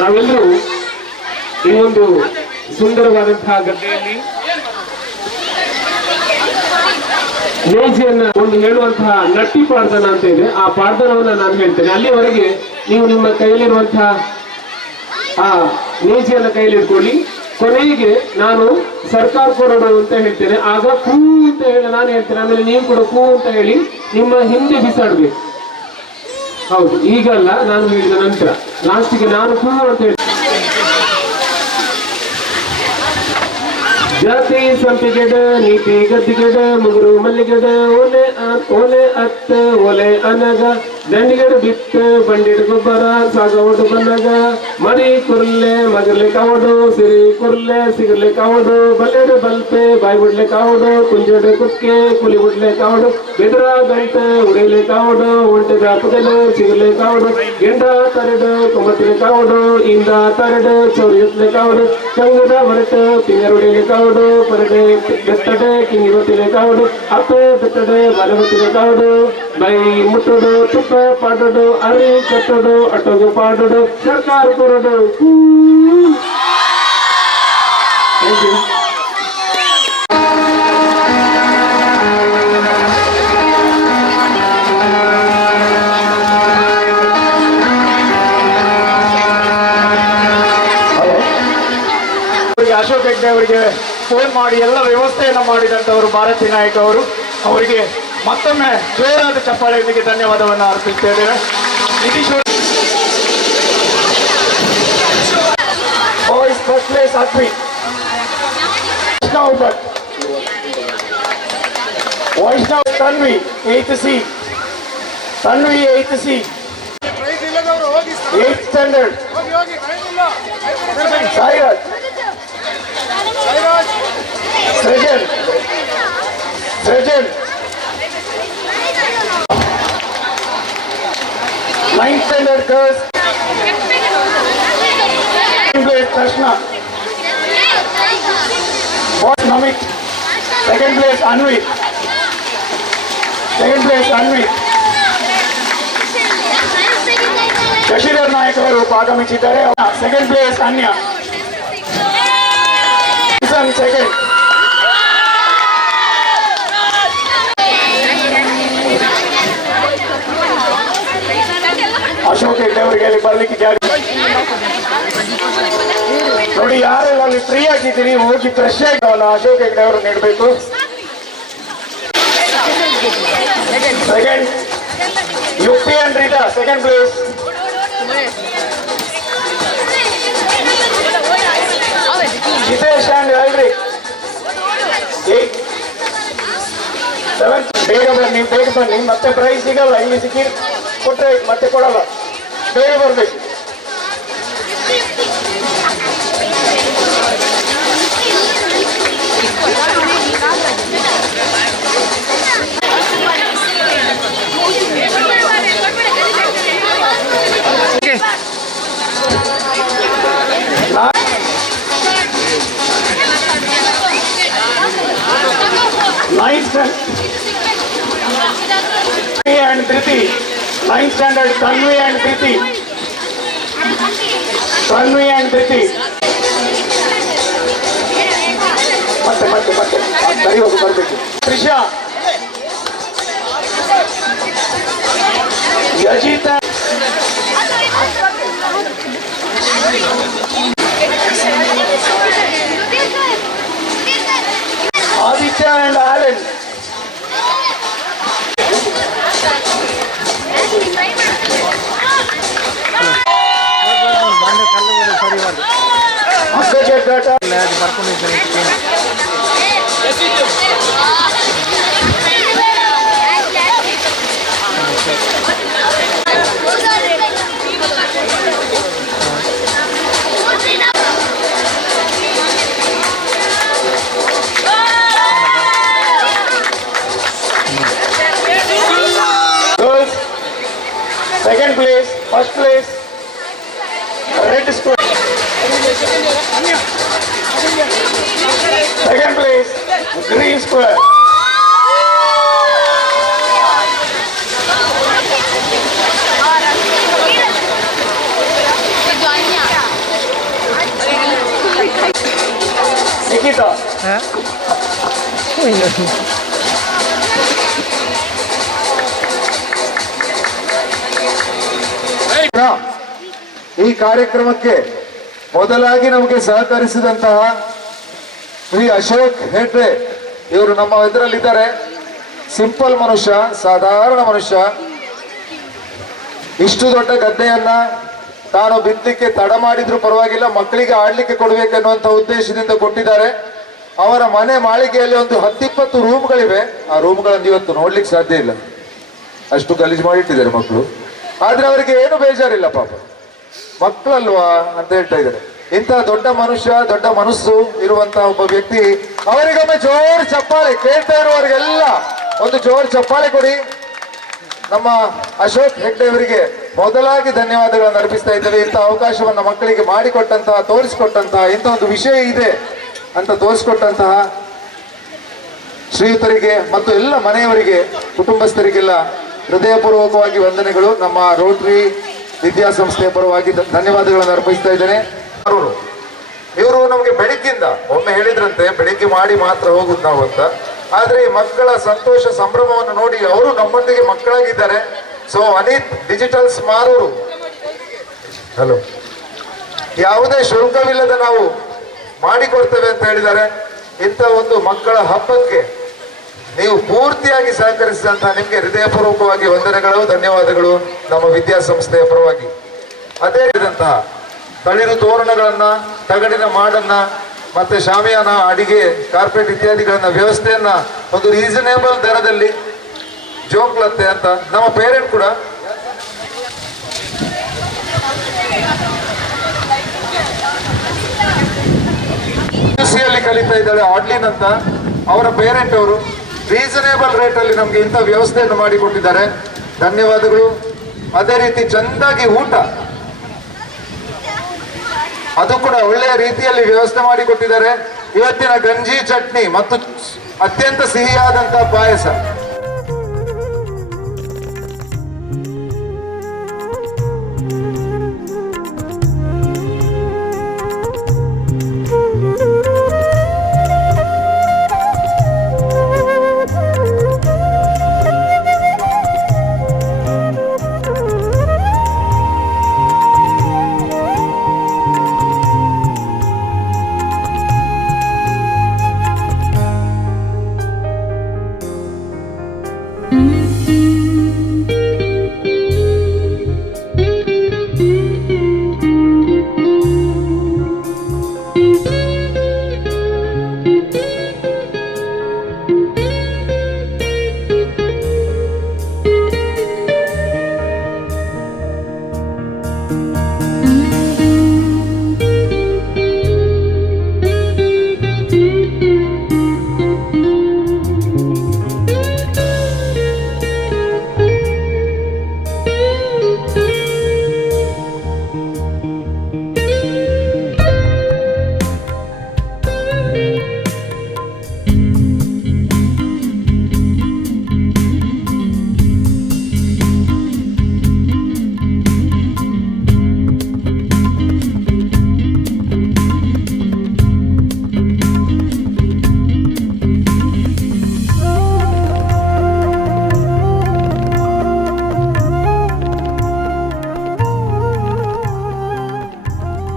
ನಾವೆಲ್ಲರೂ ಈ ಒಂದು ಸುಂದರವಾದಂತಹ ಗದ್ದೆಯಲ್ಲಿ ನೇಜಿಯನ್ನ ಒಂದು ಹೇಳುವಂತಹ ನಟ್ಟಿ ಪಾಡ್ದನ ಅಂತ ಇದೆ. ಆ ಪಾಡ್ದನವನ್ನ ನಾನು ಹೇಳ್ತೇನೆ. ಅಲ್ಲಿವರೆಗೆ ನೀವು ನಿಮ್ಮ ಕೈಯಲ್ಲಿರುವಂತಹ ಆ ನೇಜಿಯನ್ನ ಕೈಯಲ್ಲಿ ಇಟ್ಕೊಳ್ಳಿ. ಕೊನೆಗೆ ನಾನು ಸರ್ಕಾರ ಕೊಡೋದು ಅಂತ ಹೇಳ್ತೇನೆ. ಆಗ ಕೂ ಅಂತ ಹೇಳಿ ನಾನು ಹೇಳ್ತೇನೆ. ಆಮೇಲೆ ನೀವು ಕೂಡ ಕೂ ಅಂತ ಹೇಳಿ ನಿಮ್ಮ ಹಿಂದೆ ಬಿಸಾಡ್ಬೇಕು. ಹೌದು, ಈಗಲ್ಲ, ನಾನು ಹೇಳಿದ ನಂತರ ಲಾಸ್ಟಿಗೆ ನಾನು ಕೂ ಅಂತ ಹೇಳಿ. ಜಾತಿ ಸಂಪಿಗೆಡ ನೀತಿ ಗದ್ದಿಗೆಡ ಮುಗುರು ಮಲ್ಲಿಗೆಡ ಓಲೆ ಅತ್ತ ಒಲೆ ಅನಗ ದಂಡಿಗೆಡ ಬಿತ್ತ ಬಂಡಿಡ ಗೊಬ್ಬರ ಸಾಗವಡು ಬನ್ನಗ ಮರಿ ಕುರ್ಲೆ ಮಗರ್ಲೆ ಕಾವಡು ಸಿರಿ ಕುರ್ಲೆ ಸಿಗರ್ಲೆ ಕಾವಡು ಬಲ್ಲೆಡ ಬಲ್ಪೆ ಬಾಯಿ ಬಿಡ್ಲೆ ಕಾವಡು ಕುಂಜಡ ಕುಕ್ಕೆ ಕುಲಿ ಬಿಡ್ಲೆ ಕಾವಡು ಬೆದರ ಬೆಂಟ ಉಡಿಲೆ ಕಾವಡು ಒಂಟೆದ ಪದಲು ಸಿಗರ್ಲೆ ಕಾವಡು ಗೆಂಡ ತರಡ ಕುಮತಿಲೆ ಕಾವಡು ಇಂದ ತರಡ ಚೌರಿಯತ್ಲೆ ಕಾವಡು ಕಂಗದ ಹೊರಟ ಪಿಂಗರುಡಿಲೆ ಕಾವಡು ಪರಡೆ ಬೆತ್ತಡೆ ಕಿಂಗಿಗೊತ್ತಿಲೆ ಕಾವಡು ಅಪ್ಪೆ ಬೆತ್ತಡೆ ಬಲಗೊತ್ತಿಲೆ ಕಾವಡು ಬೈ ಮುಟ್ಟೋಡು ತುಪ್ಪ ಪಾಡೋಡು ಅರಿ ಕಟ್ಟೋಡು ಅಟೋದು ಪಾಡೋಡು ಸರ್ಕಾರ ಕೊಡೋಡು. Thank you. ಅಶೋಕ್ ಹೆಗ್ಡೆ ಅವರಿಗೆ ಫೋನ್ ಮಾಡಿ ಎಲ್ಲ ವ್ಯವಸ್ಥೆಯನ್ನು ಮಾಡಿದಂಥವರು ಭಾರತಿ ನಾಯಕ್ ಅವರು. ಅವರಿಗೆ ಮತ್ತೊಮ್ಮೆ ಜೋರಾದ ಚಪ್ಪಾಳೆಯೊಂದಿಗೆ ಧನ್ಯವಾದವನ್ನು ಅರ್ಪಿಸುತ್ತೇವೆ. Nitish boys first place Advi Vaishnav Tanvi 8th C, Tanvi 8th C, 8th standard Sairaj Srujan 9th standard girls, second place Krishna, boss Namit, second place Anvi, Shashidhar Nayak ಅವರು ಆಗಮಿಸಿದ್ದಾರೆ. Second place Anya, second. Ashok Hegde ಅವರಿಗೆ ಅಲ್ಲಿ ಬರ್ಲಿಕ್ಕೆ ಜಾಗ ನೋಡಿ. ಯಾರೆಲ್ಲ ಅಲ್ಲಿ ಫ್ರೀ ಆಗಿದ್ದೀರಿ ಹೋಗಿ ಫ್ರೆಶ್ ಆಗಿ ಅಶೋಕ್ ಹೆಗ್ಡೆ ಅವರು ನೀಡಬೇಕು. ಸೆಕೆಂಡ್ ಯುಪಿ and Rita, second place. Jitesh and Elric 8th. 7th. ಬೇಗ ಬನ್ನಿ, ಮತ್ತೆ ಪ್ರೈಸ್ ಸಿಗಲ್ಲ. ಇಲ್ಲಿ ಸಿಕ್ಕಿ ಕೊಟ್ಟರೆ ಮತ್ತೆ ಕೊಡಲ್ಲ, ಬೇಗ ಬರಬೇಕು. and Priti, 9th standard Tanvi and Priti. ಮತ್ತೆ ಸರಿ ಹೋಗಿ ಬರ್ಬೇಕು. Trisha, Yajita, Aditya and Alan. Second place, first place, red square. Second place, green square. Nikhita ಈ ಕಾರ್ಯಕ್ರಮಕ್ಕೆ ಮೊದಲಾಗಿ ನಮಗೆ ಸಹಕರಿಸಿದಂತಹ ಶ್ರೀ ಅಶೋಕ್ ಹೆಗ್ಡೆ ಇವರು ನಮ್ಮ ಇದರಲ್ಲಿದ್ದಾರೆ. ಸಿಂಪಲ್ ಮನುಷ್ಯ, ಸಾಧಾರಣ ಮನುಷ್ಯ. ಇಷ್ಟು ದೊಡ್ಡ ಗದ್ದೆಯನ್ನ ತಾನು ಬಿತ್ತಲಿಕ್ಕೆ ತಡ ಮಾಡಿದ್ರು ಪರವಾಗಿಲ್ಲ, ಮಕ್ಕಳಿಗೆ ಆಡ್ಲಿಕ್ಕೆ ಕೊಡಬೇಕೆನ್ನುವಂತ ಉದ್ದೇಶದಿಂದ ಕೊಟ್ಟಿದ್ದಾರೆ. ಅವರ ಮನೆ ಮಾಳಿಗೆಯಲ್ಲಿ ಒಂದು 10-20 ರೂಮ್ಗಳಿವೆ. ಆ ರೂಮ್ಗಳನ್ನು ಇವತ್ತು ನೋಡ್ಲಿಕ್ಕೆ ಸಾಧ್ಯ ಇಲ್ಲ, ಅಷ್ಟು ಗಲೀಜು ಮಾಡಿಟ್ಟಿದ್ದಾರೆ ಮಕ್ಕಳು. ಆದ್ರೆ ಅವರಿಗೆ ಏನು ಬೇಜಾರಿಲ್ಲ, ಪಾಪ ಮಕ್ಕಳಲ್ವಾ ಅಂತ ಹೇಳ್ತಾ ಇದ್ದಾರೆ. ಇಂತಹ ದೊಡ್ಡ ಮನುಷ್ಯ, ದೊಡ್ಡ ಮನಸ್ಸು ಇರುವಂತಹ ಒಬ್ಬ ವ್ಯಕ್ತಿ, ಅವರಿಗೊಮ್ಮೆ ಜೋರು ಚಪ್ಪಾಳೆ, ಕೇಳ್ತಾ ಇರುವವರಿಗೆಲ್ಲ ಒಂದು ಜೋರು ಚಪ್ಪಾಳೆ ಕೊಡಿ. ನಮ್ಮ ಅಶೋಕ್ ಹೆಗ್ಡೆ ಅವರಿಗೆ ಮೊದಲಾಗಿ ಧನ್ಯವಾದಗಳನ್ನು ಅರ್ಪಿಸ್ತಾ ಇದ್ದೇವೆ. ಇಂಥ ಅವಕಾಶವನ್ನು ಮಕ್ಕಳಿಗೆ ಮಾಡಿಕೊಟ್ಟಂತಹ, ತೋರಿಸಿಕೊಟ್ಟಂತಹ, ಇಂಥ ಒಂದು ವಿಷಯ ಇದೆ ಅಂತ ತೋರಿಸಿಕೊಟ್ಟಂತಹ ಶ್ರೀಯುತರಿಗೆ ಮತ್ತು ಎಲ್ಲ ಮನೆಯವರಿಗೆ, ಕುಟುಂಬಸ್ಥರಿಗೆಲ್ಲ ಹೃದಯಪೂರ್ವಕವಾಗಿ ವಂದನೆಗಳು. ನಮ್ಮ ರೋಟರಿ ವಿದ್ಯಾಸಂಸ್ಥೆಯ ಪರವಾಗಿ ಧನ್ಯವಾದಗಳನ್ನು ಅರ್ಪಿಸ್ತಾ ಇದ್ದೇನೆ. ಇವರು ನಮಗೆ ಬೆಳಗ್ಗಿಂದ ಒಮ್ಮೆ ಹೇಳಿದ್ರಂತೆ, ಬೆಳಿಗ್ಗೆ ಮಾಡಿ ಮಾತ್ರ ಹೋಗುದು ನಾವು ಅಂತ. ಆದ್ರೆ ಈ ಮಕ್ಕಳ ಸಂತೋಷ ಸಂಭ್ರಮವನ್ನು ನೋಡಿ ಅವರು ನಮ್ಮೊಂದಿಗೆ ಮಕ್ಕಳಾಗಿದ್ದಾರೆ. So Anith digitals Maroor, hello, ಯಾವುದೇ ಶುಲ್ಕವಿಲ್ಲದ ನಾವು ಮಾಡಿಕೊಡ್ತೇವೆ ಅಂತ ಹೇಳಿದ್ದಾರೆ. ಇಂಥ ಒಂದು ಮಕ್ಕಳ ಹಬ್ಬಕ್ಕೆ ನೀವು ಪೂರ್ತಿಯಾಗಿ ಸಹಕರಿಸಿದಂತಹ ನಿಮಗೆ ಹೃದಯಪೂರ್ವಕವಾಗಿ ವಂದನೆಗಳು, ಧನ್ಯವಾದಗಳು ನಮ್ಮ ವಿದ್ಯಾಸಂಸ್ಥೆಯ ಪರವಾಗಿ. ಅದೇ ರೀತಿಯಂತಹ ತಳಿರು ತೋರಣಗಳನ್ನ, ತಗಡಿನ ಮಾಡನ್ನ, ಮತ್ತೆ ಶಾಮಿಯಾನ, ಅಡಿಗೆ, ಕಾರ್ಪೆಟ್ ಇತ್ಯಾದಿಗಳನ್ನ ವ್ಯವಸ್ಥೆಯನ್ನ ಒಂದು ರೀಸನೇಬಲ್ ದರದಲ್ಲಿ ಜೋಕ್ಲತ್ತೆ ಅಂತ ನಮ್ಮ ಪೇರೆಂಟ್ ಕೂಡ ಯಲ್ಲಿ ಕಲಿತಾ ಇದ್ದಾಳೆ ಆಡ್ಲಿನ್ ಅಂತ. ಅವರ ಪೇರೆಂಟ್ ಅವರು ರೀಸನೇಬಲ್ ರೇಟ್ ಅಲ್ಲಿ ನಮ್ಗೆ ಇಂಥ ವ್ಯವಸ್ಥೆಯನ್ನು ಮಾಡಿಕೊಟ್ಟಿದ್ದಾರೆ. ಧನ್ಯವಾದಗಳು. ಅದೇ ರೀತಿ ಚಂದಾಗಿ ಊಟ, ಅದು ಕೂಡ ಒಳ್ಳೆಯ ರೀತಿಯಲ್ಲಿ ವ್ಯವಸ್ಥೆ ಮಾಡಿಕೊಟ್ಟಿದ್ದಾರೆ. ಇವತ್ತಿನ ಗಂಜಿ ಚಟ್ನಿ ಮತ್ತು ಅತ್ಯಂತ ಸಿಹಿಯಾದಂತಹ ಪಾಯಸ